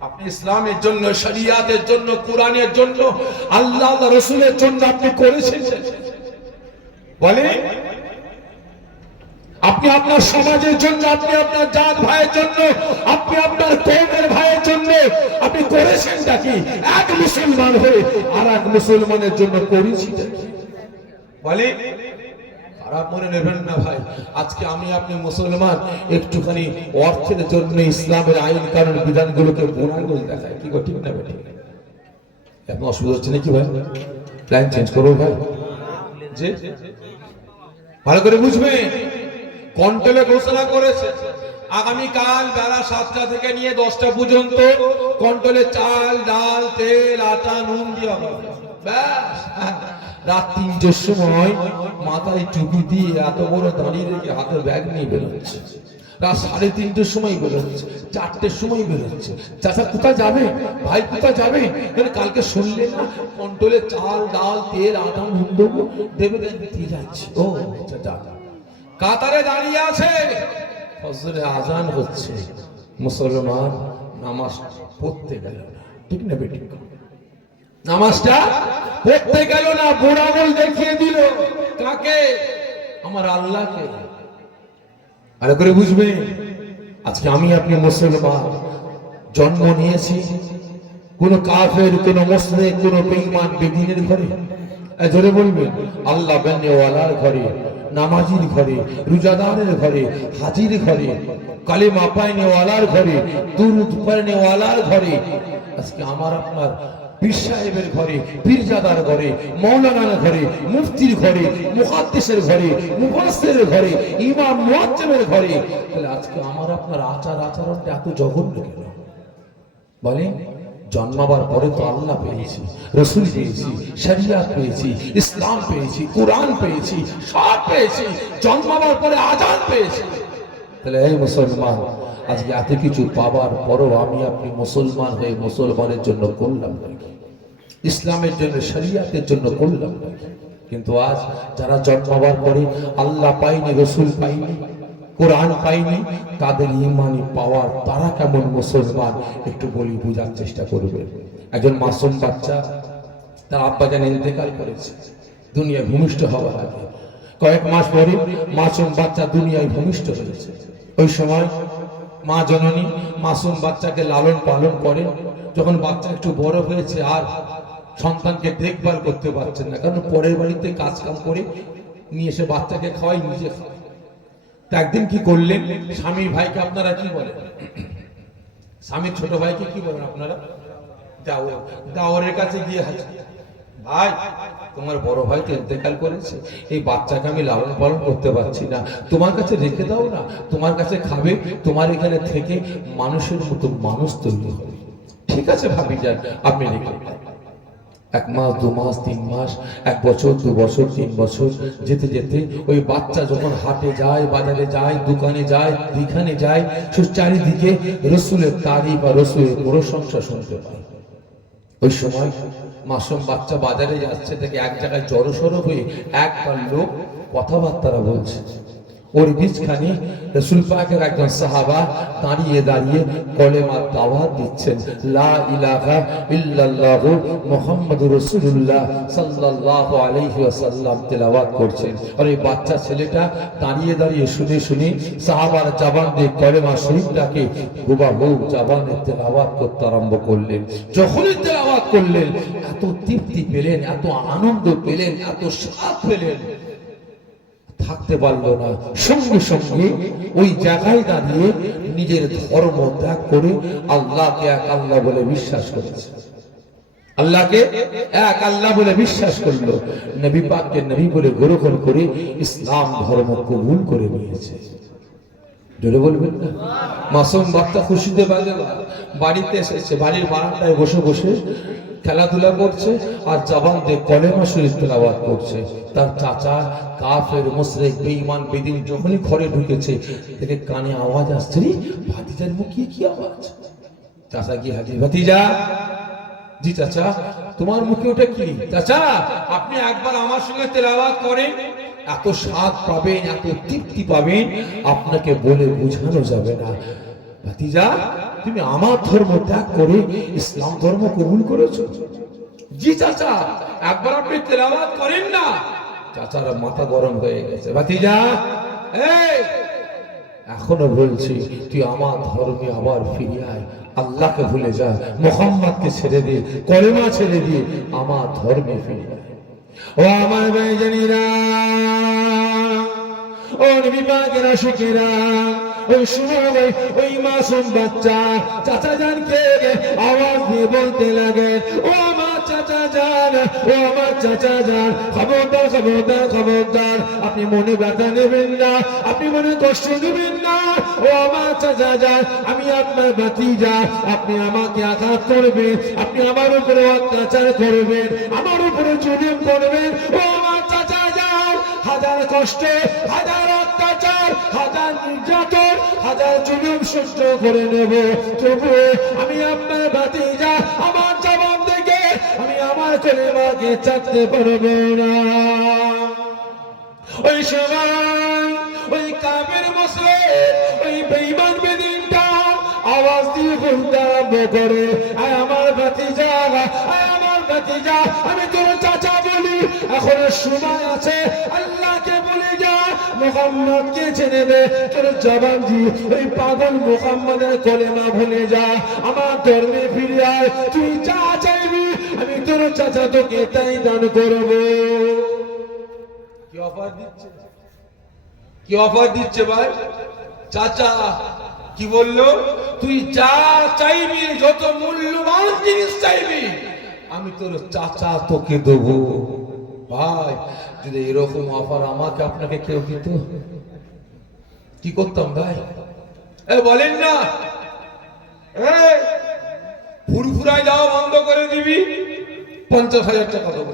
আপনি ইসলামের জন্য, শরিয়াতের জন্য, কোরআনের জন্য, আল্লাহ রাসূলের জন্য আপনি করেছেন বলেন? আপনি আপনার সমাজের জন্য, আপনি আপনার জাত ভাইয়ের জন্য, আপনি আপনার কওমের ভাইয়ের জন্য আপনি করেছেন নাকি? এক মুসলমান হয়ে আর এক মুসলমানের জন্য করেছি বলে? খারাপ মনে নেবেন না ভাই। আজকে আমি আপনি মুসলমান, একটুখানি অর্থের জন্য ইসলামের আইন কানুন বিধানগুলোকে বোনাগুল দেখায়। কি ঠিক না বেঠিক? আপনার অসুবিধা হচ্ছে নাকি ভাই? প্ল্যান চেঞ্জ করবো ভাই? যে ভালো করে বুঝবে, কন্ট্রোলে ঘোষণা করেছে আগামীকাল বেলা 7টা থেকে নিয়ে 10টা পর্যন্ত কন্ট্রোলে চাল, ডাল, তেল, আটা, নুন দেওয়া হবে। ব্যাস রাত 3টের সময় মাথায় টুপি দিয়ে এত বড় দাঁড়িয়ে রেখে হাতে ব্যাগ নিয়ে বেরোচ্ছে। রাত 3:30টার সময় বেরোচ্ছে, 4টের সময় বেরোচ্ছে। চাচা কোথায় যাবে? ভাই কোথায় যাবে? কালকে শুনলেন না কন্ট্রোলে চাল, ডাল, তেল, আটা, নুন দেবো, দেবে দিয়ে যাচ্ছে। ও আচ্ছা, কাতারে দাঁড়িয়ে আছে, ফজরে আজান হচ্ছে, মুসলমান নামাজ পড়তে গেল না। ঠিক না বেটি? নামাজটা পড়তে গেল না, বুড়াবল দেখিয়ে দিল কাকে? আমার আল্লাহকে। ভালো করে বুঝবে, আজকে আমি আপনি মুসলমান জন্ম নিয়েছি কোন কাফের, কোন মুশরিক, কোন বেঈমান বেদিনের ঘরে? জোরে বলবেন আল্লাহ বান্নেওয়ালার ঘরে, নামাজির ঘরে, রোজাদারের ঘরে, হাজির ঘরে, কালেমা পাইনেওয়ালার ঘরে, দুরূদ পড়নেওয়ালার ঘরে। আজকে আমার আপনার পীর সাহেবের ঘরে, পীরজাদার ঘরে, মাওলানার ঘরে, মুফতির ঘরে, মুহাদ্দিসের ঘরে, মুফাসসিরের ঘরে, ইমাম মুয়াজ্জিমের ঘরে। তাহলে আজকে আমার আপনার আচার আচরণটা এত জঘন্য কেন বলেন? জন্মাবার পরে তো আল্লাহ পেয়েছি, রাসূল পেয়েছি, শরিয়ত পেয়েছি, ইসলাম পেয়েছি, কোরআন পেয়েছি, সব পেয়েছি। জন্মাবার পরে আজান পেয়েছি। তাহলে এই মুসলমান, আজকে এত কিছু পাবার পরও আমি আপনি মুসলমান হয়ে মুসলমানের জন্য করলাম নাকি? ইসলামের জন্য, শরিয়তের জন্য করলাম নাকি? কিন্তু আজ যারা জন্মাবার পরে আল্লাহ পাইনি, রাসূল পাইনি, কোরআন পাইনি, তাদের ঈমানি পাওয়ার তারা কেমন মুসলমান একটু বলি, বোঝার চেষ্টা করবে। একজন মাসুম বাচ্চা, তার আব্বা জান ইন্তেকাল করেছে দুনিয়ায় ভূমিষ্ঠ হওয়ার আগে। কয়েক মাস পরে মাসুম বাচ্চা দুনিয়ায় ভূমিষ্ঠ হয়েছে। ওই সময় মা জননী মাসুম বাচ্চাকে লালন পালন করে। যখন বাচ্চা একটু বড় হয়েছে আর সন্তানকে দেখভাল করতে পারছেন না, কারণ পরের বাড়িতে কাজ কাম করে নিয়ে এসে বাচ্চাকে খাওয়াই, নিজে খাওয়াই। একদিন কি করলেন, স্বামীর ভাইকে আপনারা কি বলেন? স্বামীর ছোট ভাইকে কি বলেন আপনারা? দাওয়ারের কাছে গিয়ে হাজির, ভাই তোমার বড় ভাই তো ইন্তেকাল করেছে, এই বাচ্চাকে আমি লালন পালন করতে পারছি না, তোমার কাছে রেখে দাও না, তোমার কাছে খাবে, তোমার এখানে থেকে মানুষের মতো মানুষ তৈরি হবে। ঠিক আছে ভাবি যান, আপনি রেখে। 1 মাস 2 মাস 3 মাস 1 বছর 2 বছর 3 বছর যেতে যেতে ওই বাচ্চা যখন হাটে যায়, বাজারে যায়, দোকানে যায়, যেখানে যায়, চারিদিকে রসুলের তারিফ আর রসুলের প্রশংসা শুনতে পায়। ওই সময় মাসুম বাচ্চা বাজারে যাচ্ছে, থেকে এক জায়গায় জড়সড় হয়ে একবার লোক কথাবার্তা বলছে। ওর বীজখানি রাসূল পাকের একজন সাহাবা দাঁড়িয়ে দাঁড়িয়ে কলেমার দাওয়াত দিচ্ছেন, লা ইলাহা ইল্লাল্লাহু মুহাম্মাদুর রাসূলুল্লাহ সাল্লাল্লাহু আলাইহি ওয়াসাল্লাম তেলাওয়াত করছেন। আর এই বাচ্চা ছেলেটা দাঁড়িয়ে দাঁড়িয়ে শুনে শুনে সাহাবার জবান দিয়ে কলেমা শরীফটাকে হুবহু জবানে তেলাওয়াত করতে আরম্ভ করলেন। যখনই তেলাওয়াত করলেন এত তৃপ্তি পেলেন, এত আনন্দ পেলেন, এত স্বাদ পেলেন, থাকতে পারলো না। সঙ্গে সঙ্গে ওই জায়গায় দাঁড়িয়ে নিজের ধর্ম ত্যাগ করে আল্লাহকে এক আল্লাহ বলে বিশ্বাস করেছে। আল্লাহকে এক আল্লাহ বলে বিশ্বাস করলো, নবী পাককে নবী বলে গ্রহণ করে ইসলাম ধর্ম কবুল করে নিয়েছে। জোরে বলবেন না? মাসুম বাচ্চা খুশিতে বাড়িতে এসেছে, বাড়ির বারান্দায় বসে বসে খেলাধুলা করছে আর জবান দিয়ে কলেমা শরীফ তেলাওয়াত করছে। তার চাচা কাফের মুশরিক বেঈমান বেদিন যখনই ঘরে ঢুকেছে থেকে কানে আওয়াজ আসছে, রে ভাতিজার মুখে কি আওয়াজ? চাচা কি হাজির, ভাতিজা? জি চাচা। তোমার মুখে ওটা কি? চাচা আপনি একবার আমার সঙ্গে তেলাওয়াত করেন, এত স্বাদ পাবেন, এত তৃপ্তি পাবেন, আপনাকে বলে বোঝানো যাবে না। ভাতিজা তুমি আমার ধর্ম ত্যাগ করে ইসলাম ধর্ম কবুল করেছো? জি চাচা। একবার আপনি তেলাওয়াত করেন না। চাচার মাথা গরম হয়ে গেছে। ভাতিজা এই এখনো বলছি, তুই আমার ধর্মে আবার ফিরে আয়, আল্লাহকে ভুলে যা, মুহাম্মদকে ছেড়ে দিয়ে, কলেমা ছেড়ে দিয়ে আমার ধর্মে ফিরে আয়। ও আমার ভাইজানেরা, ও নবী পাকের আশিকেরা, ওই সময় ওই মাসুম বাচ্চা চাচা জানকে আওয়াজ দিয়ে বলতে লাগে, ও আমার চাচা জান, ও আমার চাচা জান, খবরদার খবরদার খবরদার, আপনি মনে ব্যথা নেবেন না, আপনি মনে কষ্ট নেবেন না। ও আমার চাচা জান, আমি আপনার ভাতিজা, আপনি আমাকে আঘাত করবেন, আপনি আমার উপরে অত্যাচার করবেন, আমার উপরে জুলুম করবেন। ও আমার চাচা জান, হাজার কষ্টে, হাজার অত্যাচার, হাজার নির্যাতন, হাজার জুলুম সহ্য করে নেব, তবু আমি আপনার ভাতিজা, আমার জবান থেকে আমি আমার কলেমাকে চাটতে পারবো না। ওই সময় ওই কাফের মুশরিক, ওই বেঈমান বেদিনটা আওয়াজ দিয়ে বলতে আরম্ভ করে, আয় আমার ভাতিজা, আয় আমার ভাতিজা, আমি তোর চাচা বলি, এখনো সময় আছে, আল্লাহকে বলে যা, মুহাম্মদকে ছেড়ে দে, তোর জবান দিয়ে ওই পাগল মুহাম্মদের কলেমা ভুলে যা, আমার ধর্মে ফিরে আয়, তুই যা চাইবি আমি তোর চাচা তোকে তাই দান করব। কি অফার দিচ্ছে, কি অফার দিচ্ছে ভাই? চাচা কি বললো? তুই যা চাইবি, যত মূল্যবান জিনিস চাইবি আমি তোর চাচা তোকে দেবো। ভাই যদি এরকম অফার আমাকে আপনাকে কেউ দিত, কি করতাম ভাই? বলেন না, ফুরফুরায় যাওয়া বন্ধ করে দিবি, 50,000 টাকা দেবো।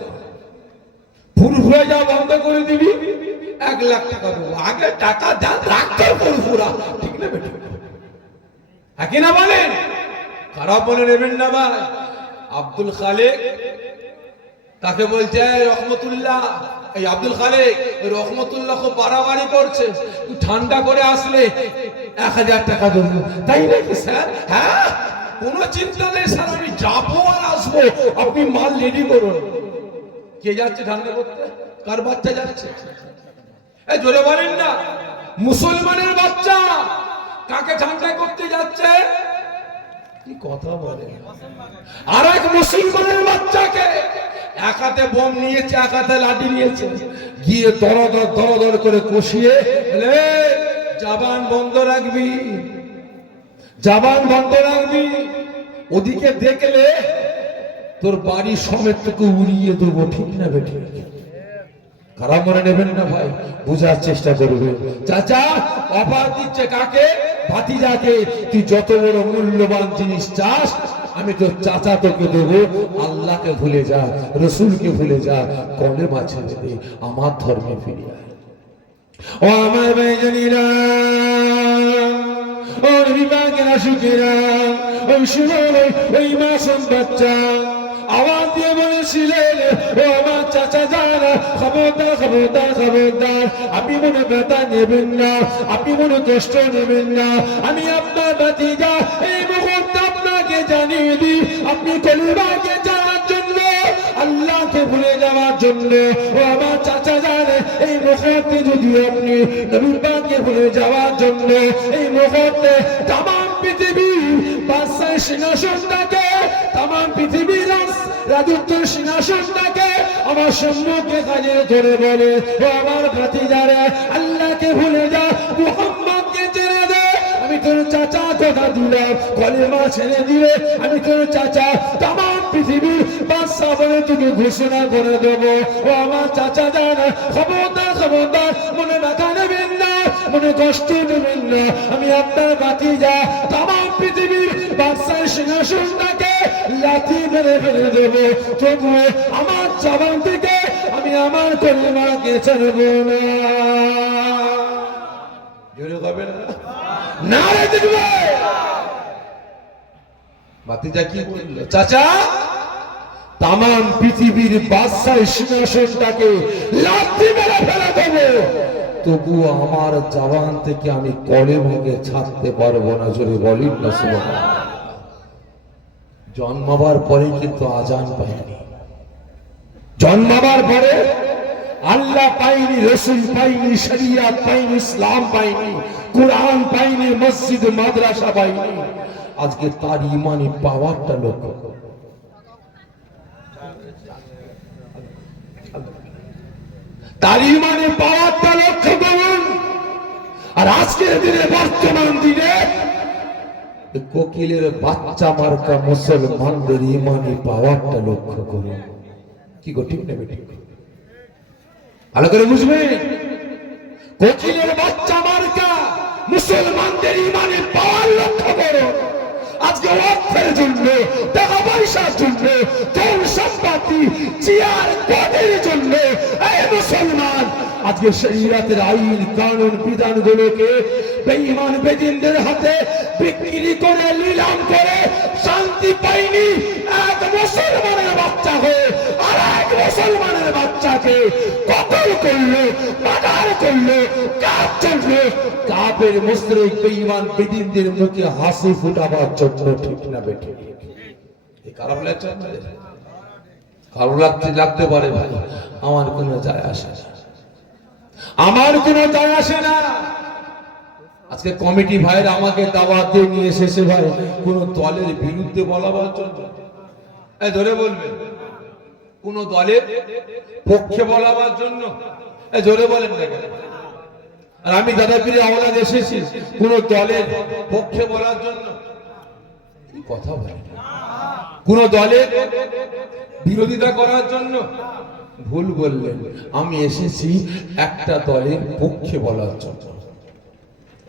ফুরফুরায় যাওয়া বন্ধ করে দিবি, 1 লাখ টাকা দেবো। আগে টাকা দেন, রাখতে ফুরফুরা, ঠিক না বেটা? একই না বলেন? খারাপ বলে নেবেন না ভাই। আব্দুল খালেক তাকে বলছে রহমতুল্লাহ, এই আব্দুল খালেক রহমতুল্লাহ খুব বাড়াবাড়ি করছে, ঠান্ডা করে আসলে 1000 টাকা দেবো। তাই নাকি স্যার? হ্যাঁ, কোনো চিন্তা নেই স্যার, আমি যাবো আর আসবো, আপনি মাল রেডি করুন। কে যাচ্ছে ঠান্ডা করতে? কার বাচ্চা যাচ্ছে? জোরে বলেন না। মুসলমানের বাচ্চা কাকে ঠান্ডা করতে যাচ্ছে? কি কথা বলে? আর এক মুসলমানের বাচ্চাকে এক হাতে বোম নিয়েছে, এক হাতে লাঠি নিয়েছে, গিয়ে দরদর দরদর করে কষিয়ে, জবান বন্ধ রাখবি, জবান বন্ধ রাখবি, ওদিকে দেখলে তোর বাড়ি সমেত তোকে উড়িয়ে দেবো, ঠিক না বেটি? খারাপ মনে নেবেন না ভাই, বুঝার চেষ্টা করবে। চাচা অফার দিচ্ছে কাকে? ভাতিজাকে। তুই যত বড় মূল্যবান জিনিস চাস আমি তোর চাচা তোকে দেবো, আল্লাহকে ভুলে যা, রসুলকে ভুলে যা, কলেমা ছেড়ে দে, আমার ধর্মে ফিরে আয়। ও আমার ভাইজানেরা, ও বিভাগেরা, সুখেরা, ওই সময় ওই মাসুম বাচ্চা আওয়াজ দিয়ে বলেছিলেন, ও আমার চাচা যারা, খবরদার খবরদার খবরদার, আপনি মনে ব্যথা নেবেন না, আপনি মনে কষ্ট নেবেন না, আমি আপনার ভাতিজা, এই মুহূর্তে আপনাকে জানিয়ে দিই, আপনি কলিমাকে জানার জন্য, আল্লাহকে ভুলে যাওয়ার জন্য, ও আমার চাচা জানে, এই মুহূর্তে যদি আপনি নবী পাককে ভুলে যাওয়ার জন্য, এই মুহূর্তে তামাম পৃথিবীর বাদশাহ সিংহাসনটাকে, তামাম পৃথিবীর রাজত্বের সিংহাসনটাকে আমার সম্মুখে কাজে ধরে বলে, ও আমার ভাতিজারে, আল্লাহকে ভুলে যা, মুহাম্মদকে ছেড়ে দে, আমি তোর চাচা কথা দিলাম, কলেমা ছেড়ে দিলে আমি তোর চাচা তামাম পৃথিবীর বাদশাহ বলে তোকে ঘোষণা করে দেবো। ও আমার চাচা জানা, খবরদার খবরদার, মনে ব্যথা নেবেন না, মনে কষ্ট নেবেন না, আমি আপনার ভাতিজা তামাম পৃথিবীর বাদশাহ সিংহাসনটাকে লাথি মেরে ফেলে দেবো, তবুও আমার জবান থেকে আমি আমার কলেমাকে ছাড়বো না। জোরে হবে না? নারে দেখবে ভাতিজা কি বলল, চাচা তামাম পৃথিবীর বাদশাহ সিংহাসনটাকে লাথি মেরে ফেলে দেবো, তবুও আমার জবান থেকে আমি কলেমাকে ছাড়তে পারবো না। জোরে বলিন না সুবহানাল্লাহ। জন্মাবার পরে কিন্তু আজান পাইনি, জন্মাবার পরে আল্লাহ পাইনি, রসুল পাইনি, শরিয়াত পাইনি, ইসলাম পাইনি, কোরআন পাইনি, মসজিদ মাদ্রাসা পাইনি। আজকে তার ইমানি পাওয়ারটা লক্ষ্য করুন। তার ইমানি পাওয়ারটা লক্ষ্য করুন। আর আজকের দিনে, বর্তমান দিনে কোকিলের বাচ্চা মার্কা মুসলমানদের ইমানি পাওয়ারটা লক্ষ্য করুন। কি গো, ঠিক নেবে? ঠিক ভালো করে বুঝবেন, কোকিলের বাচ্চা মার্কা মুসলমানদের ইমানি পাওয়ার লক্ষ্য করুন। আজকে অর্থের জন্য, টাকা পয়সার জন্য, ধন সম্পত্তি, চেয়ার পদের জন্য এই মুসলমান আজকে শরীয়তের আইন কানুন বিধানগুলোকে বেঈমান বেদিনদের হাতে বিক্রি করে, নিলাম করে শান্তি পাইনি। এক মুসলমানের বাচ্চা হয়ে আর এক মুসলমানের বাচ্চাকে কতল করলো, মার্ডার করলো, কাজ চললো, কাফের মুশরিক বেঈমান বেদিনদের মুখে হাসি ফুটাবার জন্য। ঠিক না বেঠিক? এই খারাপ লাগছে, খারাপ লাগতে পারে ভাই, আমার কোনো যায় আসে না, আমার কোনো যায় আসে না। আজকে কমিটি ভাইরা আমাকে দাওয়াত দিয়ে নিয়ে এসেছে ভাই কোন দলের বিরুদ্ধে বলাবার জন্য। ধরে বলবেন, কোন দলের পক্ষে বলাবার জন্য। জোরে বলেন না কেন? আর আমি দাদাগিরি আওলাদ এসেছি কোন দলের পক্ষে বলার জন্য? কথা বলেন। কোন দলের বিরোধিতা করার জন্য? ভুল বললেন। আমি এসেছি একটা দলের পক্ষে বলার জন্য,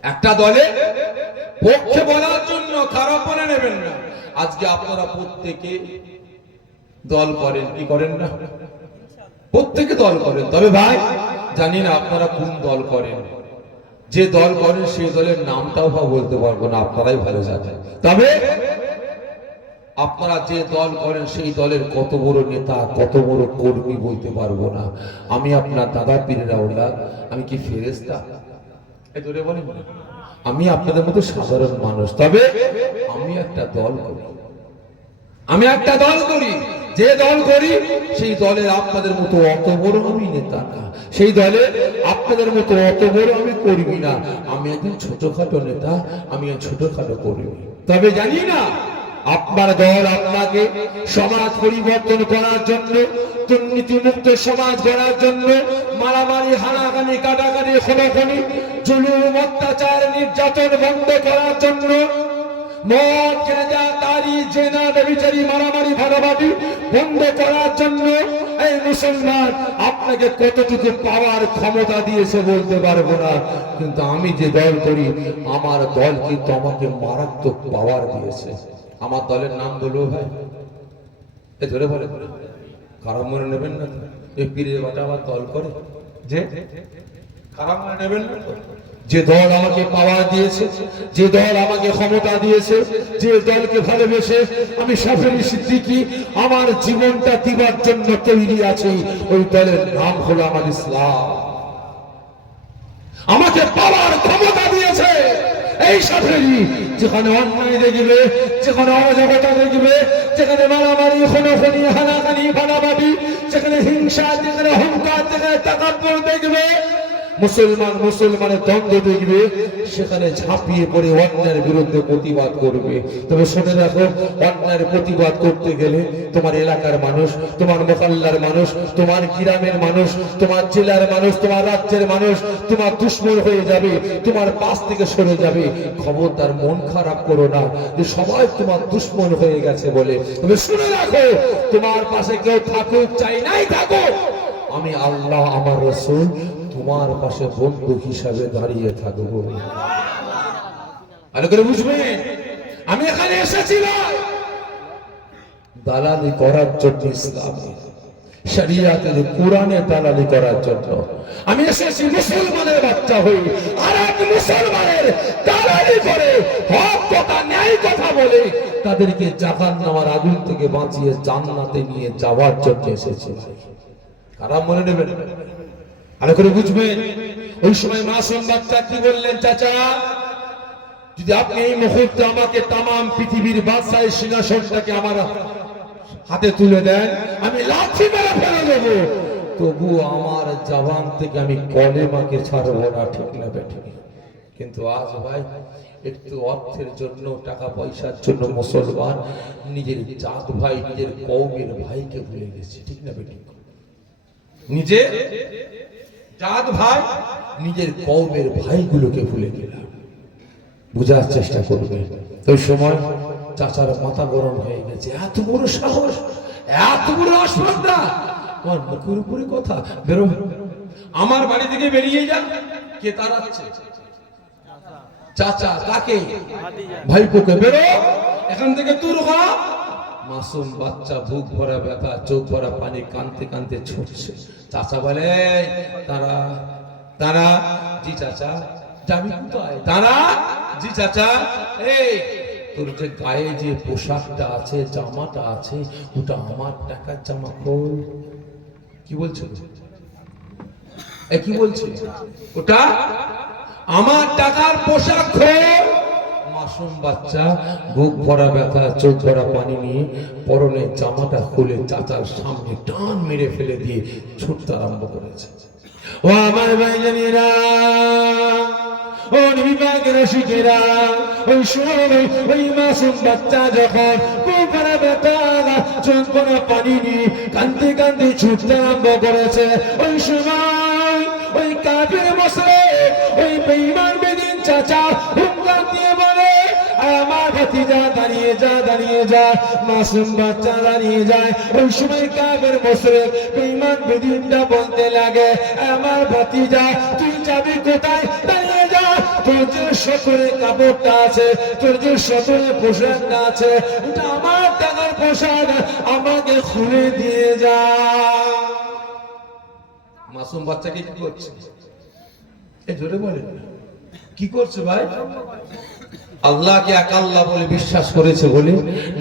একটা দলের পক্ষে বলার জন্য। খারাপ মনে নেবেন না। আজকে আপনারা প্রত্যেকে দল করেন, কি করেন না? প্রত্যেকে দল করেন। তবে ভাই জানি না আপনারা কোন দল করেন। যে দল করেন সেই দলের নামটাও বা বলতে পারবো না, আপনারাই ভালো জানেন। তবে আপনারা যে দল করেন সেই দলের কত বড় নেতা, কত বড় কর্মী বলতে পারবো না। আমি আপনার দাদা পীরের আওলাদ, আমি কি ফেরেশতা? ধরে বলেন, আমি আপনাদের মতো সাধারণ মানুষ। তবে আমি একটা দল করি, আমি একটা দল করি। যে দল করি সেই দলের আপনাদের মতো অত বড় আমি নেতা না, সেই দলে আপনাদের মতো অত বড় আমি কর্মী না। আমি একজন ছোটখাটো নেতা, আমি ছোটখাটো কর্মী। তবে জানি না আপনার দল আপনাকে সমাজ পরিবর্তন করার জন্য, দুর্নীতি মুক্ত সমাজ গড়ার জন্য, মারামারি, হানাহানি, কাটাকাটি, খুনোখুনি, জুলুম, অত্যাচার, নির্যাতন বন্ধ করার জন্য, মদ, গাঁজা, তারি, জেনা, ব্যভিচারী, মারামারি, ভাগাভাগি বন্ধ করার জন্য এই মুসলমান আপনাকে কতটুকু পাওয়ার ক্ষমতা দিয়েছে বলতে পারবো না। কিন্তু আমি যে দল করি, আমার দল কিন্তু আমাকে মারাত্মক পাওয়ার দিয়েছে। আমার দলের নাম বলবো ভাই, এ ধরে বলে খারাপ মনে নেবেন না। এই পীরের বাটা আবার দল করে, যে খারাপ মনে নেবেন না। যে দল আমাকে পাওয়ার দিয়েছে, যে দল আমাকে ক্ষমতা দিয়েছে, যে দলকে ভালোবেসে আমি শাফেঈ সিদ্দিকী আমার জীবনটা দিবার জন্য তৈরি আছি, ওই দলের নাম হলো আমার ইসলাম। আমাকে পাওয়ার ক্ষমতা দিয়েছে এই শাফেঈ। যেখানে অন্যায় দেখবে, যেখানে অরাজকতা দেখবে, যেখানে মারামারি, খুনোখুনি, হানাহানি, ফানাফানি, যেখানে হিংসা, যেখানে অহংকার, যেখানে তাকাব্বুর দেখবে, মুসলমানের দ্বন্দ্ব দেখবে, সেখানে ঝাঁপিয়ে পড়ে অন্যায়ের বিরুদ্ধে প্রতিবাদ করবে। তবে শুনে রাখো, অন্যায়ের প্রতিবাদ করতে গেলে তোমার এলাকার মানুষ, তোমার মোকাল্লার মানুষ, তোমার গ্রামের মানুষ, তোমার জেলার মানুষ, তোমার রাজ্যের মানুষ তোমার দুশ্মন হয়ে যাবে, তোমার পাশ থেকে সরে যাবে। খবরদার মন খারাপ করো না যে সবাই তোমার দুশ্মন হয়ে গেছে বলে। তবে শুনে রাখো, তোমার পাশে কেউ থাকুক চাই নাই থাকুক, আমি আল্লাহ আমার রাসূল তোমার পাশে বন্ধু হিসাবে দাঁড়িয়ে থাকবো। ভালো করে বুঝবেন, আমি এখানে এসেছিলাম দালালি করার জন্য, ইসলামে শরিয়াতের কোরআনে দালালি করার জন্য। আমি এসেছি মুসলমানের বাচ্চা হই, আর এক মুসলমানের দালালি করে হক কথা, ন্যায় কথা বলে তাদেরকে জাহান্নামের আগুন থেকে বাঁচিয়ে জান্নাতে নিয়ে যাওয়ার জন্য এসেছি। খারাপ মনে নেবেন, ভালো করে বুঝবেন। ওই সময় মাসুম বাচ্চা কি বললেন, চাচা যদি আপনি এই মুহূর্তে আমাকে তামাম পৃথিবীর বাদশাহ সিংহাসনটাকে আমার হাতে তুলে দেন, আমি লাঠি মেরে ফেলে দেবো, তবু আমার জবান থেকে আমি কলেমাকে ছাড়বো না। ঠিক না বেঠিক? কিন্তু আজ ভাই একটু অর্থের জন্য, টাকা পয়সার জন্য মুসলমান নিজের জাত ভাই, নিজের কওমের ভাইকে ভুলে গেছে। ঠিক না বেঠিক? নিজের জাত ভাই, নিজের কওমের ভাইগুলোকে ভুলে গেলাম। বুঝার চেষ্টা করবে। ওই সময় চাচার মাথা গরম হয়ে গেছে, এত বড় সাহস, এত বড় আসমানটা, তোমার মুখের উপরে কথা, বেরো আমার বাড়ি থেকে বেরিয়ে যা। কে তাড়াচ্ছে? চাচা। কাকে? ভাইপোকে, বেরো এখান থেকে, দূর হ। মাসুম বাচ্চা বুক ভরা ব্যথা, চোখ ভরা পানি, কাঁদতে কাঁদতে ছুটছে। চাচা বলে, তারা তারা জি চাচা। যাবি কোথায়? তারা জি চাচা। এই তোর যে গায়ে যে পোশাকটা আছে, জামাটা আছে, ওটা আমার টাকার জামা। খোল। কি বলছো? কি বলছে? ওটা আমার টাকার পোশাক খোল। মাসুম বাচ্চা বুক ভরা ব্যথা, চোখ ভরা পানি নিয়ে পরনের জামাটা খুলে চাচার সামনে টান মেরে ফেলে দিয়ে ছুটতে আরম্ভ করেছে। ও আমার ভাইজানেরা, ও নবী পাকের আশিকেরা, ওই সময় ওই মাসুম বাচ্চা যখন বুক ভরা ব্যথা, চোখ ভরা পানি নিয়ে কাঁদতে কাঁদতে ছুটতে আরম্ভ করেছে, ওই সময় ওই কাফির মুশরিক, ওই বেঈমান বেদিন চাচা হুঙ্কার দিয়ে বলে, আমার ভাতিজা দাঁড়িয়ে যা, দাঁড়িয়ে যা। মাসুম বাচ্চা দাঁড়িয়ে যায়। ওই সময় কাফের মুশরিক বেঈমান বেদিনটা বলতে লাগে, আমার ভাতিজা তুই যাবি কোথায়? দাঁড়িয়ে যা। তোর যে শতরে কাপড়টা আছে, তোর যে শতরে পোশাকটা আছে, এটা আমার টাকার পোশাক, আমাকে খুলে দিয়ে যা। মাসুম বাচ্চাকে কি করছে? এই জোরে বলেন, কি করছে ভাই? আল্লাহকে এক আল্লাহ বলে বিশ্বাস করেছে বলে,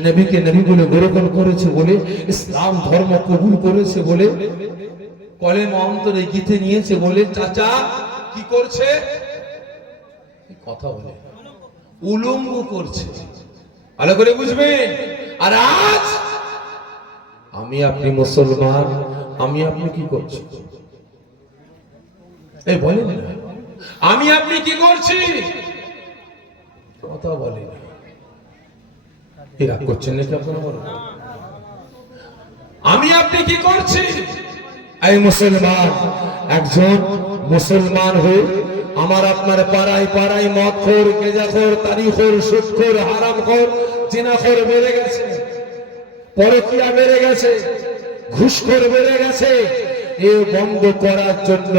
নবীকে নবী বলে গ্রহণ করেছে বলে, ইসলাম ধর্ম কবুল করেছে বলে, কলেমা অন্তরে গেঁথে নিয়েছে বলে, চাচা কি করছে? কথা বলে উলঙ্গ করছে। ভালো করে বুঝবেন। আর আজ আমি আপনি মুসলমান, আমি আপনি কি করছি? এই বলেন না, আমি আপনি কি করছি? কথা বলেন। রাগ করছেন নাকি আপনারা? বলেন, আমি আপনি কি করছি? এই মুসলমান, একজন মুসলমান হয়ে আমার আপনার পাড়ায় পাড়ায় মদখোর, গেজাখোর, তারিখোর, সুদখোর, হারামখোর, জিনাখোর বেড়ে গেছে, পরকীয়া বেড়ে গেছে, ঘুষখোর বেড়ে গেছে। এ বন্ধ করার জন্য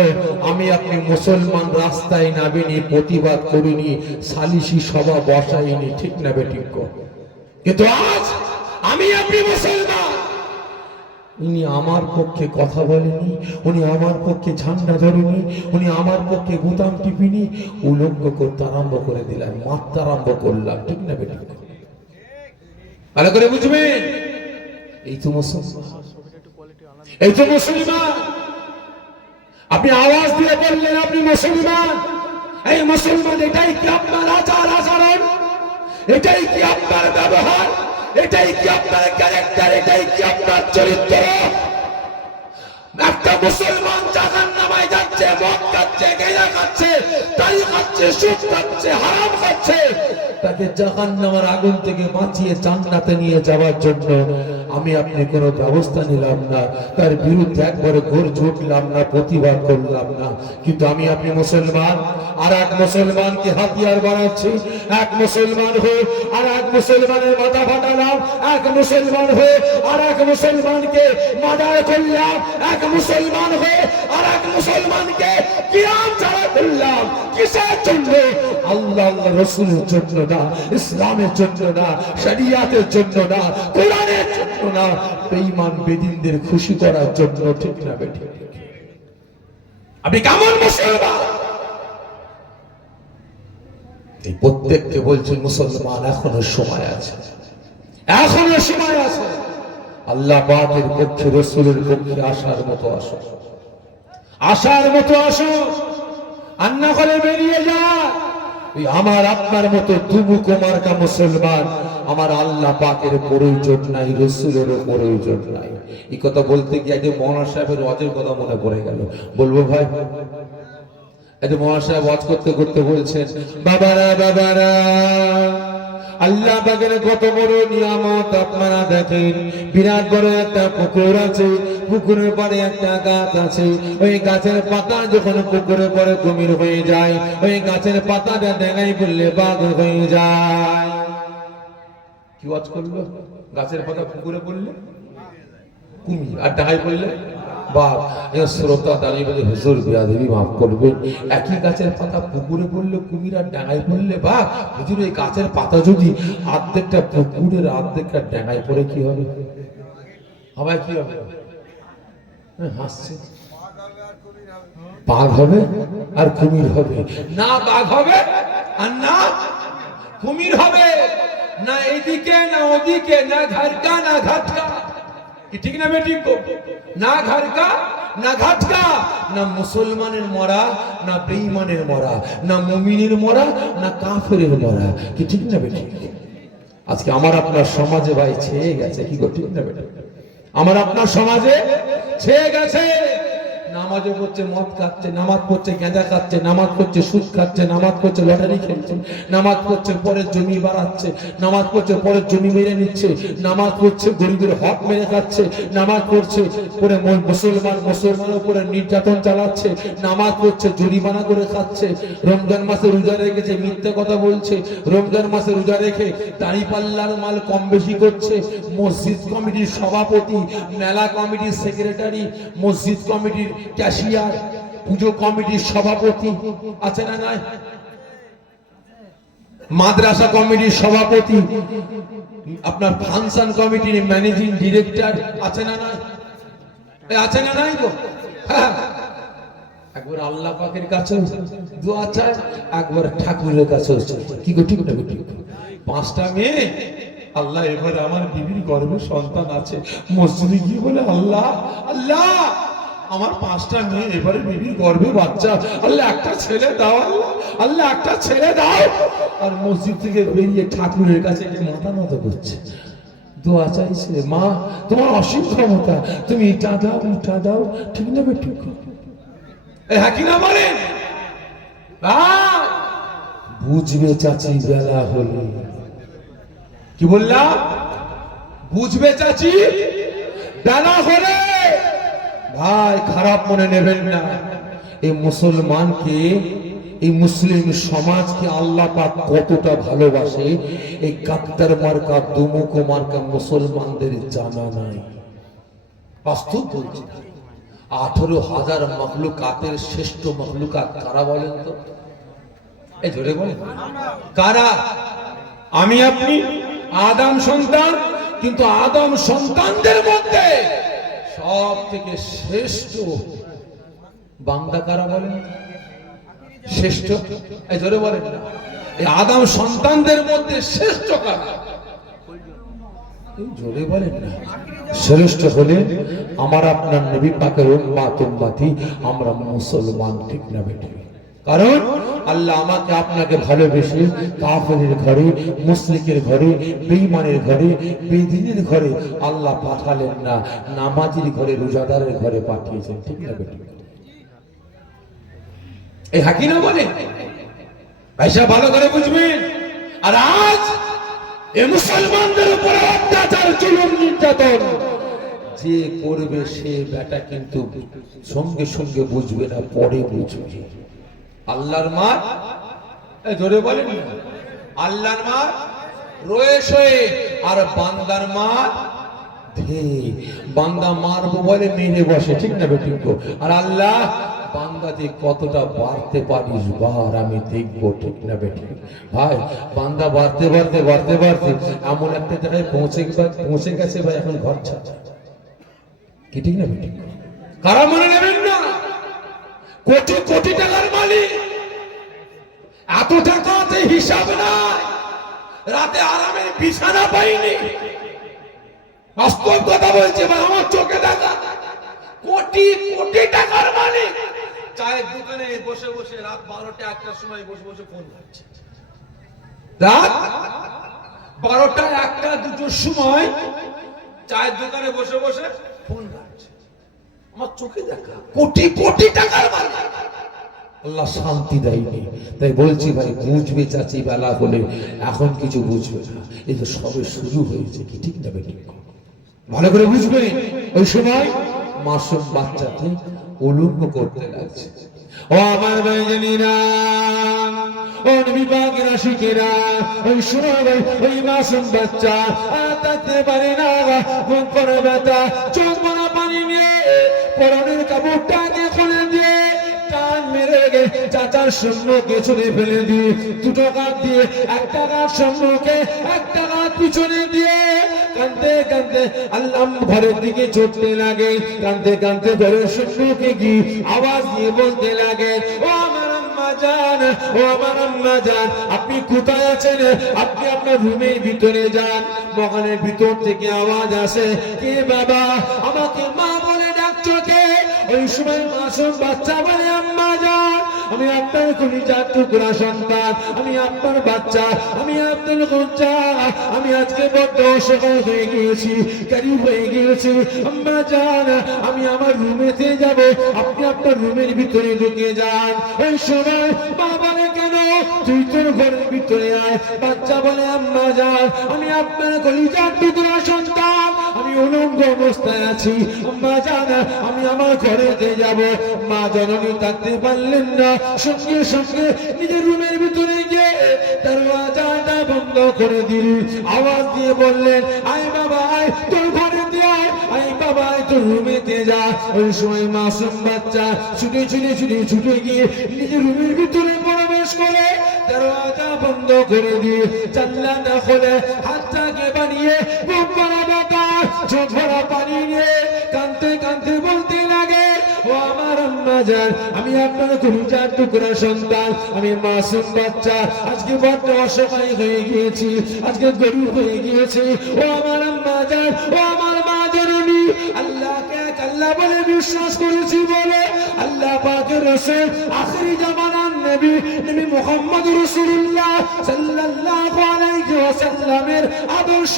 আমি আপনি মুসলমান রাস্তায় নামিনি, প্রতিবাদ করিনি, সালিশি সভা বসাইনি। ঠিক না বেঠিক? কিন্তু আজ আমি আপনি মুসলমান, উনি আমার পক্ষে কথা বলেনি, উনি আমার পক্ষে ঝান্ডা ধরেনি, উনি আমার পক্ষে বোতাম টিপিনি, উলঙ্গ করতে আরম্ভ করে দিলাম, মারতে আরম্ভ করলাম। ঠিক না বেটা? ভালো করে বুঝবেন, এই তো মুসলমান, এই তো মুসলমান। আপনি আওয়াজ দিয়ে বললেন আপনি মুসলমান। এই মুসলমান, এটাই কি আপনার আচার আচরণ? এটাই কি আপনার ব্যবহার? এটাই কি আপনার ক্যারেক্টার? এটাই কি আপনার চরিত্র? একটা মুসলমান জাহান্নামে যাচ্ছে, মদ খাচ্ছে, গাঁজা খাচ্ছে, তালি খাচ্ছে, সুদ খাচ্ছে, হারাম খাচ্ছে, তাকে জাহান্নামের আগুন থেকে বাঁচিয়ে জান্নাতে নিয়ে যাওয়ার জন্য আমি আপনি কোনো ব্যবস্থা নিলাম না, তার বিরুদ্ধে একবারে গর্জে উঠলাম না, প্রতিবাদ করলাম না। কিন্তু আমি আপনি মুসলমান, আর এক মুসলমানকে হাতিয়ার বানাচ্ছি, এক মুসলমান হয়ে আর এক মুসলমানের মাথা ফাটালাম, এক মুসলমান হয়ে আর এক মুসলমানকে মার্ডার করলাম, এক মুসলমান হয়ে আর এক মুসলমানকে কিরাম ছাড়া করলাম। কিসের জন্য? আল্লাহ আল্লাহ রসুলের জন্য না, ইসলামের জন্য না, শরিয়াতের জন্য না, কোরআনের জন্য না, বেঈমান বেদিনদের খুশি করার জন্য। ঠিক না বেঠিক? আপনি কেমন মুসলমান? এই প্রত্যেককে বলছেন মুসলমান, এখনো সময় আছে, এখনো সময় আছে। আল্লাহ পাকের পক্ষে, রসুলের পক্ষে আসার মতো আসো, আসার মতো আসো। আন্না করে বেরিয়ে যা। আমার আপনার মতো দুমুখ মার্কা মুসলমান আমার আল্লাহ পাকের প্রয়োজন নাই, রসুলের প্রয়োজন নাই। এই কথা বলতে গিয়ে আজ মৌলানা সাহেবের ওয়াজের কথা মনে পড়ে গেল, বলবো ভাই? আজ মৌলানা সাহেব ওয়াজ করতে করতে বলছেন, বাবারা বাবারা, আল্লাহ পাকের কত বড় নিয়ামত আপনারা দেখেন। বিরাট বড় একটা পুকুর আছে, পুকুরের পাড়ে একটা গাছ আছে, ওই গাছের পাতা যখন পুকুরে পড়ে কুমির হয়ে যায়, ওই গাছের পাতাটা ডেঙ্গাই পড়লে বাঘ হয়ে যায়। কি ওয়াজ করলো? গাছের পাতা পুকুরে পড়লে কুমির, আর ডাঙায় পড়লে বাঘ। শ্রোতা দাঁড়িয়ে বলে, হুজুর বেয়াদবি মাফ করবেন, একই গাছের পাতা পুকুরে পড়লে কুমির আর ডাঙায় পড়লে বাঘ। হুজুর, এই গাছের পাতা যদি অর্ধেকটা পুকুরের অর্ধেকটা ডাঙায় পড়ে কি হবে? হবে কি হবে? হাসছে। বাঘ হবে আর কুমির হবে না, বাঘ হবে আর না কুমির হবে, না এদিকে না ওদিকে, না ঘাটকা না ঘাটকা। ঠিক না বেঠিক? না ঘাটকা না ঘাটকা, না মুসলমানের মরা না বেঈমানের মরা, না মুমিনের মরা না কাফেরের মরা। কি ঠিক না বেঠিক? আজকে আমার আপনার সমাজে ভাই ছেয়ে গেছে। কি গো, ঠিক না বেঠিক? আমার আপনার সমাজে ছেয়ে গেছে। নামাজও পড়ছে, মদ খাচ্ছে, নামাজ পড়ছে, গাঁজা খাচ্ছে, নামাজ পড়ছে, সুদ খাচ্ছে, নামাজ পড়ছে, লটারি খেলছে, নামাজ পড়ছে, পরের জমি বাড়াচ্ছে, নামাজ পড়ছে, পরের জমি মেরে নিচ্ছে, নামাজ পড়ছে, গরিবের হক মেরে খাচ্ছে, নামাজ পড়ছে, পরে মুসলমানের উপরে নির্যাতন চালাচ্ছে, নামাজ পড়ছে, জরিমানা করে খাচ্ছে, রমজান মাসে রোজা রেখেছে, মিথ্যে কথা বলছে, রমজান মাসে রোজা রেখে দাঁড়িপাল্লার মাল কম বেশি করছে, মসজিদ কমিটির সভাপতি, মেলা কমিটির সেক্রেটারি, মসজিদ কমিটির ক্যাশিয়ার, পুজো কমিটির সভাপতি আছে না নাই, মাদ্রাসা কমিটির সভাপতি, আপনার ফাংশন কমিটির ম্যানেজিং ডিরেক্টর আছে না নাই? আছে না নাই গো? একবার আল্লাহ পাকের কাছে দোয়া চায়, একবার ঠাকুরের কাছে। কি গো, ঠিক না? পাঁচটা মেয়ে, আল্লাহ এবার আমার বিবির গর্ভে সন্তান আছে, মসজিদে গিয়ে বলে, আল্লাহ আল্লাহ, আমার পাঁচটা মেয়ে, এবারে বিবির গর্ভে বাচ্চা, আল্লাহ একটা ছেলে দাও, আল্লাহ একটা ছেলে দাও। আর মসজিদ থেকে বেরিয়ে ঠাকুরের কাছে মাথা নত করছে, দোয়া চাইছে, মা তোমার অসীম ক্ষমতা, তুমি এটা দাও ওটা দাও। ঠিক না বেঠিক? হ্যাঁ কি না বলেন? বুঝবে চাচি বেলা হলে। কি বললাম? বুঝবে চাচি বেলা হলে। ভাই খারাপ মনে নেবেন না, এই মুসলমানকে, এই মুসলিম সমাজকে আল্লাহ পাক কতটা ভালোবাসে এই কাকতার মার্কা, দুমুখ মার্কা মুসলমানদের জানা নাই। বাস্তব বলছি, 18,000 মখলুকাতের শ্রেষ্ঠ মখলুকাত কারা বলেন তো? এই জোরে বলেন, কারা? আমি আপনি আদম সন্তান, কিন্তু আদম সন্তানদের মধ্যে সব থেকে শ্রেষ্ঠ বান্দা কারা বলেন? শ্রেষ্ঠ এই জোরে বলেন না। এই আদম সন্তানদের মধ্যে শ্রেষ্ঠ কারা? জোরে বলেন না। শ্রেষ্ঠ হলেন আমার আপনার নবী পাকের উম্মত উম্মতি, আমরা মুসলমান, ঠিক না বেঠিক? কারণ আল্লাহ আমাকে আপনাকে ভালোবেসে কাফেরের ঘরে, মুশরিকের ঘরে, বেঈমানের ঘরে, বেদিনের ঘরে আল্লাহ পাঠালেন না, নামাজির ঘরে, রোজাদারের ঘরে পাঠিয়েছেন, ঠিক না বেঠিক? এই হাকি না বলে ভাইসা ভালো করে বুঝবেন। আর আজ এই মুসলমানদের উপরে অত্যাচার, জুলুম, নির্যাতন যে করবে সে বেটা কিন্তু সঙ্গে সঙ্গে বুঝবে না, পরে বুঝবে। আল্লাহর মার জোরে বলেন, আল্লাহর মার রয়েস হয়ে, আর বান্দার মার ধে। বান্দা মারবো বলে মেরে বসে, ঠিক না বেঠিক? আর আল্লাহ বান্দা যে কতটা বাড়তে পারিস বার আমি দেখবো, ঠিক না বেঠিক? ভাই বান্দা বাড়তে বাড়তে বাড়তে বাড়তে এমন একটা জায়গায় পৌঁছে গেছে ভাই, এখন ঘর ছাড়া, কি ঠিক না বেঠিক? কারা মনে নেবেন না? কোটি কোটি টাকার মালিক, এত টাকাতে হিসাব নাই, রাতে আরামে বিছানা পাইনি। বাস্তব কথা বলছে ভাই, আমার চোখে দেখা। কোটি কোটি টাকার মালিক চায়ের দোকানে বসে বসে রাত 12টা 1টার সময় বসে বসে ফোন করছে। রাত 12টা 1টা 2টোর সময় চায়ের দোকানে বসে বসে ফোন করছে, আমার চোখে দেখা। কোটি কোটি টাকার মালিক, আল্লাহ শান্তি দেয়নি। তাই বলছি ভাই, বুঝবে চাচি বেলা হলে, এখন কিছু বুঝবে না, এই তো সবে শুরু হয়েছে, কি ঠিক না বেঠিক? ভালো করে বুঝবে। ওই সময় মাসুম বাচ্চাকে উলঙ্গ করতে লাগছে। ও আমার ভাইজানেরা, ও নবী পাকের আশিকেরা, ওই সময় ওই মাসুম বাচ্চা আর থাকতে পারে না, মুখ করে ব্যথা, চোখ ভরা পানি নিয়ে পরনের কাপড়টাকে খুলে দিয়ে টান মেরে গে চাচার সম্মুখে ছুঁড়ে ফেলে দিয়ে, দুটো কাঁধ দিয়ে, একটা কাঁধ সম্মুখে, একটা কাঁধ পিছনে দিয়ে কাঁদতে কাঁদতে আল্লাহ ঘরের দিকে ছুটতে লাগে। কাঁদতে কাঁদতে ঘরের সম্মুখে গিয়ে আওয়াজ দিয়ে বলতে লাগে, ও আমার আম্মা জান, ও আমার আম্মা জান, আপনি কোথায় আছেন? আপনি আপনার রুমের ভিতরে যান। মকানের ভিতর থেকে আওয়াজ আসে, কে বাবা, আমাকে মা বলে ডাকছো কে? ওই সময় মাসুম বাচ্চা বলে, আম্মা জান, আমি আপনার কলিজার টুকরা সন্তান, আমি আপনার বাচ্চা, আমি আব্দুল কুদ্দাস, আমি আজকে বড্ড অসহায় হয়ে গিয়েছি, গরীব হয়ে গিয়েছি। আম্মা জান, আমি আমার রুমেতে যাব, আপনি আপনার রুমের ভিতরে ঢুকে যান। ওই সময় মা বলে, কেন? তুই তোর ঘরের ভিতরে আয়। বাচ্চা বলে, আম্মা জান, আমি আপনার কলিজার টুকরা সন্তান, আমি উলঙ্গ অবস্থায় আছি। আম্মা জান, আমি আমার ঘরেতে যাব। মা জননী থাকতে পারলেন না, সঙ্গে সঙ্গে নিজের রুমের ভিতরে গিয়ে দরওয়াজাটা বন্ধ করে দিলেন। আওয়াজ দিয়ে বললেন, আয় বাবা আয়, তোর ঘরেতে আয়, আয় বাবা আয়, তোর রুমেতে যা। ওই সময় মাসুম বাচ্চা ছুটে ছুটে ছুটে ছুটে গিয়ে নিজের রুমের ভিতরে প্রবেশ করে দরওয়াজা বন্ধ করে দিয়ে জানলাটা খুলে হাতটাকে বানিয়ে বুক ভরা ব্যথা, চোখ ভরা পানি নিয়ে কাঁদতে কাঁদতে বলতে লাগে, ও আমার আম্মা জান, আমি আপনার কলিজার টুকরা সন্তান, আমি মাসুম বাচ্চা, আজকে বড্ড অসহায় হয়ে গিয়েছি, আজকে গরিব হয়ে গিয়েছি। ও আমার আম্মা জান, ও আমার মা জননী, আল্লাহকে এক আল্লাহ বলে বিশ্বাস করেছি বলে আল্লাহ পাকের রাসূল আখিরি জামানার নবী নবী মুহাম্মদ রাসূলুল্লাহ সাল্লাল্লাহু আলাইহি ওয়াসাল্লামের আদর্শ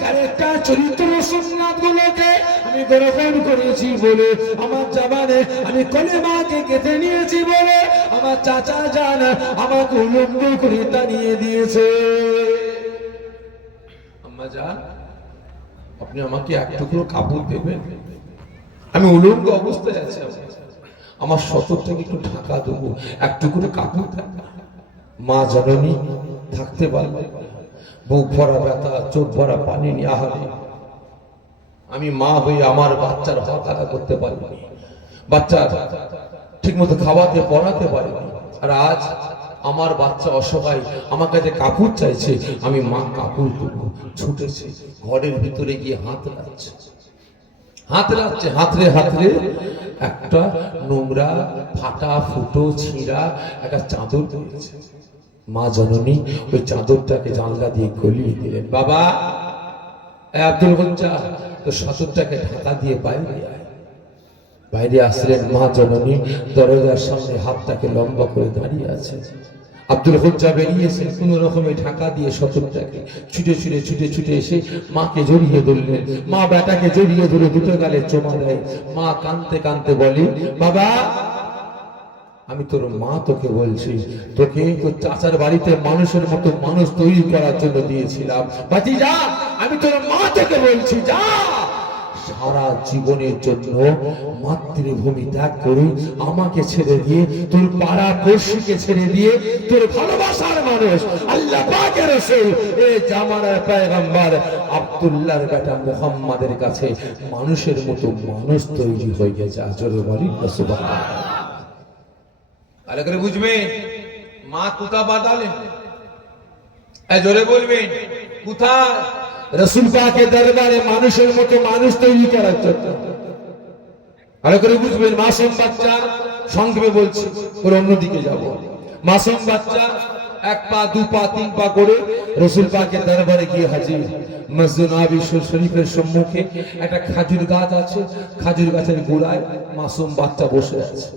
ক্যারেক্টার, চরিত্র, সুন্নাত গুলোকে আমি গ্রহণ করেছি বলে, আমার জবানে আমি কলেমাকে গেঁথে নিয়েছি বলে আমার চাচা জান আমাকে উলঙ্গ করে দাঁড়িয়ে দিয়েছে। আম্মা জান, আপনি আমাকে এক টুকরো কাপড় দেবেন? আমি উলঙ্গ অবস্থায় আছি, আমার সতর থেকে একটু ঢাকা দেবো, এক টুকরো কাপড় দেন। মা জননী থাকতে পারলেন, বুক ভরা ব্যথা, চোখ ভরা পানি নিয়ে আহারে আমি মা হয়ে আমার বাচ্চার হক আদা করতে পারিনি, বাচ্চা ঠিক মতো খাওয়াতে পড়াতে পারিনি। আর আজ আমার বাচ্চা অসহায়, আমার কাছে কাপড় চাইছে, আমি মা কাপড় দেবো। ছুটেছে, ঘরের ভিতরে গিয়ে হাত লাগছে, হাতরে একটা নোংরা ফাটা ফুটো ছিঁড়া একটা চাদর পেয়েছে। মা জননী ওই চাদরটাকে জানলা দিয়ে গলিয়ে দিলেন। বাবা আব্দুল গজ্জা, তো চাদরটাকে ঢাকা দিয়ে বাইরে আসলেন। মা জননী দরজার সামনে হাতটাকে লম্বা করে দাঁড়িয়ে আছে। আব্দুল গজ্জা বেরিয়েছেন, কোন রকমে ঢাকা দিয়ে চাদরটাকে ছুটে এসে মাকে জড়িয়ে ধরলেন। মা বেটাকে জড়িয়ে ধরে দুটো গালে চুমা দেয়। মা কাঁদতে বলে, বাবা আমি তোর মা, তোকে বলছি, তোকে তোর চাচার বাড়িতে মানুষের মতো মানুষ তৈরি করার জন্য দিয়েছিলাম। ভাতিজা, আমি তোর মা, তোকে বলছি, যা সারা জীবনের জন্য মাতৃভূমি ত্যাগ করে আমাকে ছেড়ে দিয়ে, তোর পাড়া পড়শিকে ছেড়ে দিয়ে, তোর ভালোবাসার মানুষ আল্লাহ পাকের রাসূল এই জামানার পয়গম্বর আব্দুল্লাহর বেটা মুহাম্মাদের কাছে মানুষের মতো মানুষ তৈরি হয়ে গেছে। জোরে বলি সুবহানাল্লাহ। ভালো করে বুঝবেন, মা কুতা বাদালেন, জোরে বলবেন কোথায়? রাসূল পাকের দরবারে মানুষের মতো মানুষ তৈরি করার জন্য। ভালো করে বুঝবেন, মাসুম বাচ্চা, সংক্ষেপে বলছি, ওর অন্যদিকে যাব। মাসুম বাচ্চা এক পা দু পা তিন পা করে রাসূল পাকের দরবারে গিয়ে হাজির। মসজিদ নববী শরীফের সম্মুখে একটা খাজুর গাছ আছে, খাজুর গাছের গোড়ায় মাসুম বাচ্চা বসে আছে।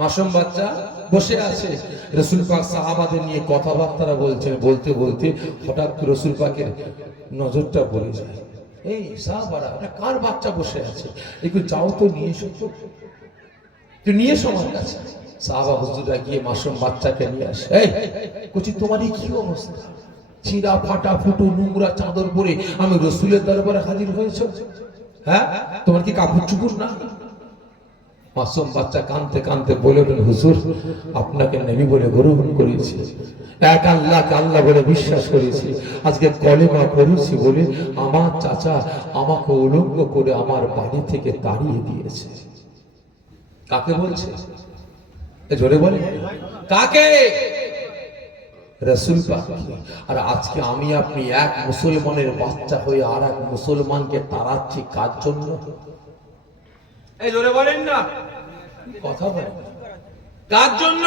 মাসুম বাচ্চা বসে আছে, রাসূল পাক সাহাবাদের নিয়ে কথাবার্তা বলছেন। বলতে হঠাৎ রাসূল পাকের নজরটা পড়ে যায়। এই সাহাবারা, কার বাচ্চা বসে আছে? একটু যাও তো, নিয়ে এসো তো, তুই নিয়ে এসো আমার কাছে। সাহাবা হুজুররা গিয়ে মাসুম বাচ্চাকে নিয়ে আসে। এই কচি, তোমার এই কি অবস্থা? চিরা ফাটা ফুটো নোংরা চাদর পরে আমি রাসূলের দরবারে হাজির হয়েছো? হ্যাঁ, তোমার কি কাপড় চুপড় না? মাসুম বাচ্চা কাঁদতে বললেন, হুজুর, আপনাকে নবী বলে গ্রহণ করেছি, এক আল্লাহকে আল্লাহ বলে বিশ্বাস করেছি। আজকে কলেমা পড়েছি বলে আমার চাচা আমাকে উলঙ্গ করে আমার বাড়ি থেকে তাড়িয়ে দিয়েছে। কাকে বলছে? জোরে বলে, কাকে? রাসূল পাক। আর আজকে আমি আপনি এক মুসলমানের বাচ্চা হয়ে আর এক মুসলমানকে তাড়াচ্ছি কার জন্য? এই জোরে বলেন না, কথা বলেন, কার জন্য?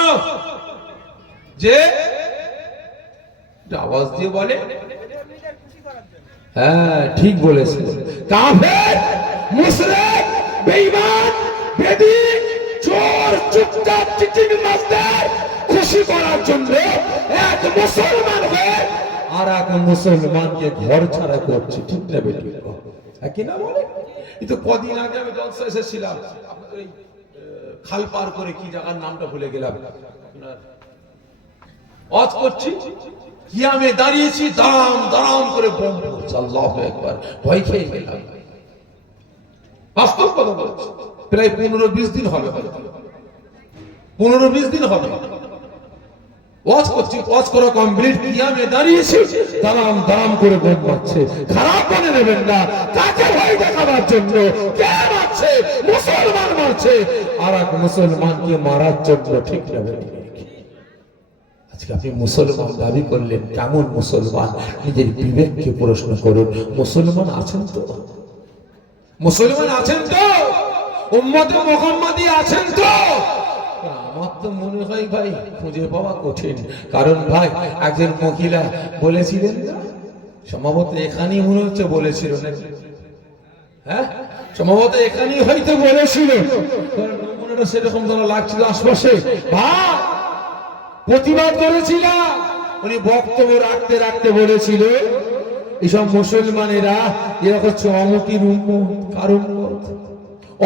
যে আওয়াজ দিয়ে বলে, হ্যাঁ ঠিক বলেছে, কাফের, মুশরিক, বেঈমান, বেদিন, চোর, চুপচাপ, চিটিং মাস্টার খুশি করার জন্য এক মুসলমান হয়ে আর এক মুসলমানকে ঘর ছাড়া করছে। ঠিক না বেটি? কি না বলে? এই তো কদিন আগে আমি জলসা এসেছিলাম, আপনাদের এই খাল পার করে কি জায়গার নামটা ভুলে গেলাম, ওয়াজ করছি, কি আমি দাঁড়িয়েছি, দাঁড়াম করে বোম পড়ছে। আল্লাহু আকবার, ভয় খেয়ে গেলাম। বাস্তব কথা বলছি, প্রায় 15-20 দিন হবে, 15-20 দিন হবে ওয়াজ করছি। ওয়াজ করা কমপ্লিট, কি আমি দাঁড়িয়েছি, দাঁড়াম করে বোম মারছে। খারাপ মনে নেবেন না, কাকে ভয় দেখাবার জন্য? কে মারছে? মুসলমান মারছে আর এক মুসলমানকে মারার জন্য। ঠিক না? আজকে আপনি মুসলমান দাবি করলেন, কেমন মুসলমান? নিজের বিবেককে প্রশ্ন করুন। মুসলমান আছেন তো? মুসলমান আছেন তো? উম্মতে মুহাম্মাদি আছেন তো? আমার তো মনে হয় ভাই খুঁজে পাওয়া কঠিন। কারণ ভাই একজন মহিলা বলেছিলেন, সম্ভবত এখানেই মনে হচ্ছে বলেছিল নাকি, হ্যাঁ সম্ভবত এখানেই হয়তো বলেছিল, কারণ নমুনাটা সেরকম ধরা লাগছিল আশপাশে। ভাই প্রতিবাদ করেছিল, উনি বক্তব্য রাখতে বলেছিল, এসব মুসলমানেরা এরা হচ্ছে অমুকের উম্মত, কার উম্মত?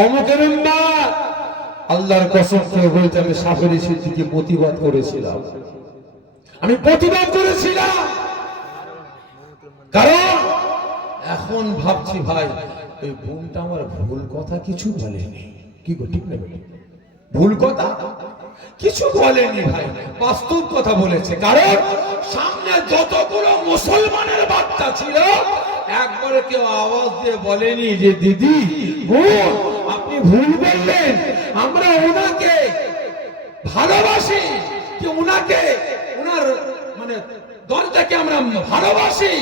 অমুকের উম্মত। আল্লাহর কসম করে বলতে আমি সাফেরি সিদ্দিককে প্রতিবাদ করেছিলাম, কারণ এখন ভাবছি ভাই ওই বোনটা আমার ভুল কথা কিছু বলেনি। কি গো, ঠিক না? ভুল কথা কিছু বলেনি ভাই, বাস্তব কথা বলেছে। কারণ সামনে যতগুলো মুসলমানের বাচ্চা ছিল, একবারে কেউ আওয়াজ দিয়ে বলেনি যে দিদি, বোন, আপনি ভুল বললেন, আমরা ওনাকে ভালোবাসি। কেউ ওনাকে ওনার মানে দলটাকে আমরা ভালোবাসি,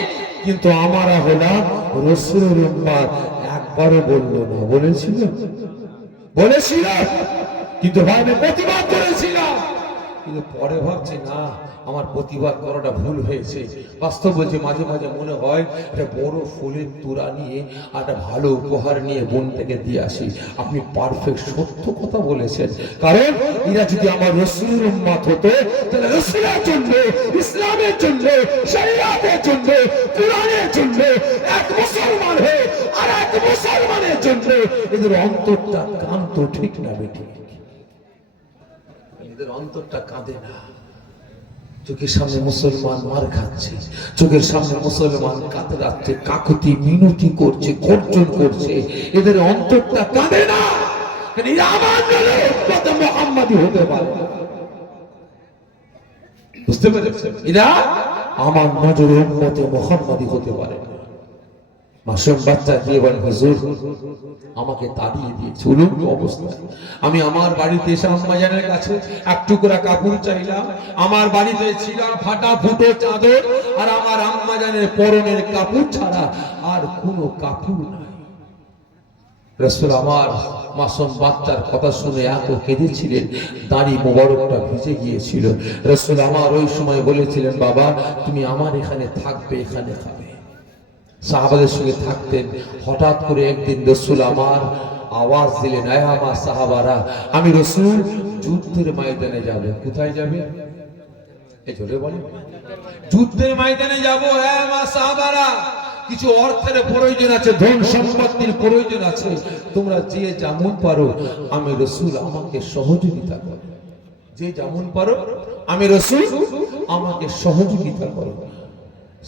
কিন্তু আমরা হলাম রাসূলের উম্মত। একবারও বললো না, বলেছিল, কিন্তু ভাই আমি প্রতিবাদ করেছিলাম, কিন্তু পরে ভাবছি না আমার প্রতিবাদ করাটা ভুল হয়েছে। বাস্তব বলছে মাঝে মাঝে মনে হয় একটা বড় ফুলের তোড়া নিয়ে আর একটা ভালো উপহার নিয়ে বোনটাকে দিয়ে আসি। আপনি পারফেক্ট সত্য কথা বলেছেন, কারণ এরা যদি আমার রাসূলের উম্মত হতো তাহলে রাসূলের জন্য, ইসলামের জন্য, শরীয়তের জন্য, কোরআনের জন্য এক মুসলমান হয়ে আর এক মুসলমানের জন্য এদের অন্তরটা কাঁদতো, ঠিক না বেটি? এদের অন্তরটা কাঁদে না। চোখের সামনে মুসলমান মার খাচ্ছে, চোখের সামনে মুসলমান কাতরাচ্ছে, কাকুতি মিনতি করছে, গর্জন করছে, এদের অন্তরটা কাঁদে না। এরা আমার নবী উম্মত মুহাম্মাদি হতে পারে, বুঝতে পেরেছেন? এরা আমার নজরে উম্মতে মুহাম্মাদি হতে পারে না। মাসুম বাচ্চা দিয়ে বলেন, হুজুর আমাকে তাড়িয়ে দিয়েছে। উলঙ্গ অবস্থায় আমি আমার বাড়িতে এসে আম্মাজানের কাছে এক টুকরা কাপড় চাইলাম। আমার বাড়িতে ছিল ফাটা ফুটো চাদর, আর আমার আম্মাজানের পরনের কাপড় ছাড়া আর কোনো কাপড় নাই। রাসূল আমার মাসুম বাচ্চার কথা শুনে এত কেঁদেছিলেন, দাড়ি মোবারকটা ভিজে গিয়েছিল। রাসূল আমার ওই সময় বলেছিলেন, বাবা তুমি আমার এখানে থাকবে, এখানে খাবে। সাহাবাদের সঙ্গে থাকতেন। হঠাৎ করে একদিন রাসূল আমার আওয়াজ দিলেন, আয় আমার সাহাবারা, আমি রাসূল যুদ্ধের ময়দানে যাব। কোথায় যাবে? এই জোরে বলেন, যুদ্ধের ময়দানে যাব। হ্যাঁ আমার সাহাবারা, কিছু অর্থের প্রয়োজন আছে, ধন সম্পত্তির প্রয়োজন আছে, তোমরা যে যেমন পারো আমি রাসূল আমাকে সহযোগিতা করো, যে যেমন পারো আমি রাসূল আমাকে সহযোগিতা করো।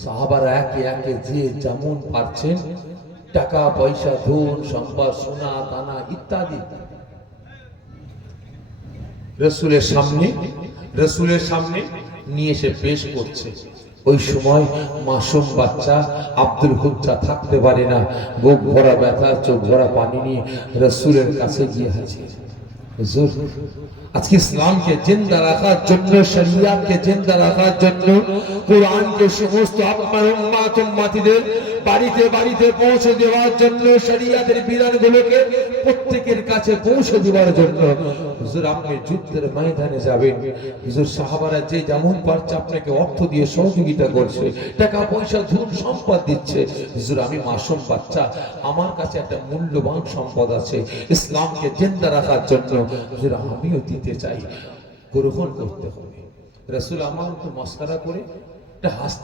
সাহাবারা একে একে যে যেমন পারছেন টাকা পয়সা, ধন সম্পদ, সোনা দানা ইত্যাদি রাসূলের সামনে নিয়ে এসে পেশ করছে। ওই সময় মাসুম বাচ্চা আব্দুল হুজ্জা থাকতে পারে না, বুক ভরা ব্যথা, চোখ ভরা পানি নিয়ে রাসূলের কাছে গিয়ে হাজির। হুজুর আজকে ইসলামকে জিন্দা রাখার জন্য, শরিয়াতকে জিন্দা রাখার জন্য, কোরআনকে সমস্ত আপনার উম্মত উম্মতিদের বাড়িতে বাড়িতে পৌঁছে দেওয়ার জন্য, শরিয়াতের বিধানগুলোকে প্রত্যেকের কাছে পৌঁছে দেওয়ার জন্য হুজুর আপনি যুদ্ধের ময়দানে যাবেন। হুজুর সাহাবারা যে যেমন পারছে আপনাকে অর্থ দিয়ে সহযোগিতা করছে, টাকা পয়সা ধন সম্পদ দিচ্ছে। হুজুর আমি মাসুম বাচ্চা, আমার কাছে একটা মূল্যবান সম্পদ আছে ইসলামকে জিন্দা রাখার জন্য, হুজুর আমিও দিতে চাই, গ্রহণ করতে হবে। রাসূল আমার তো মস্করা করে একটা হাসতে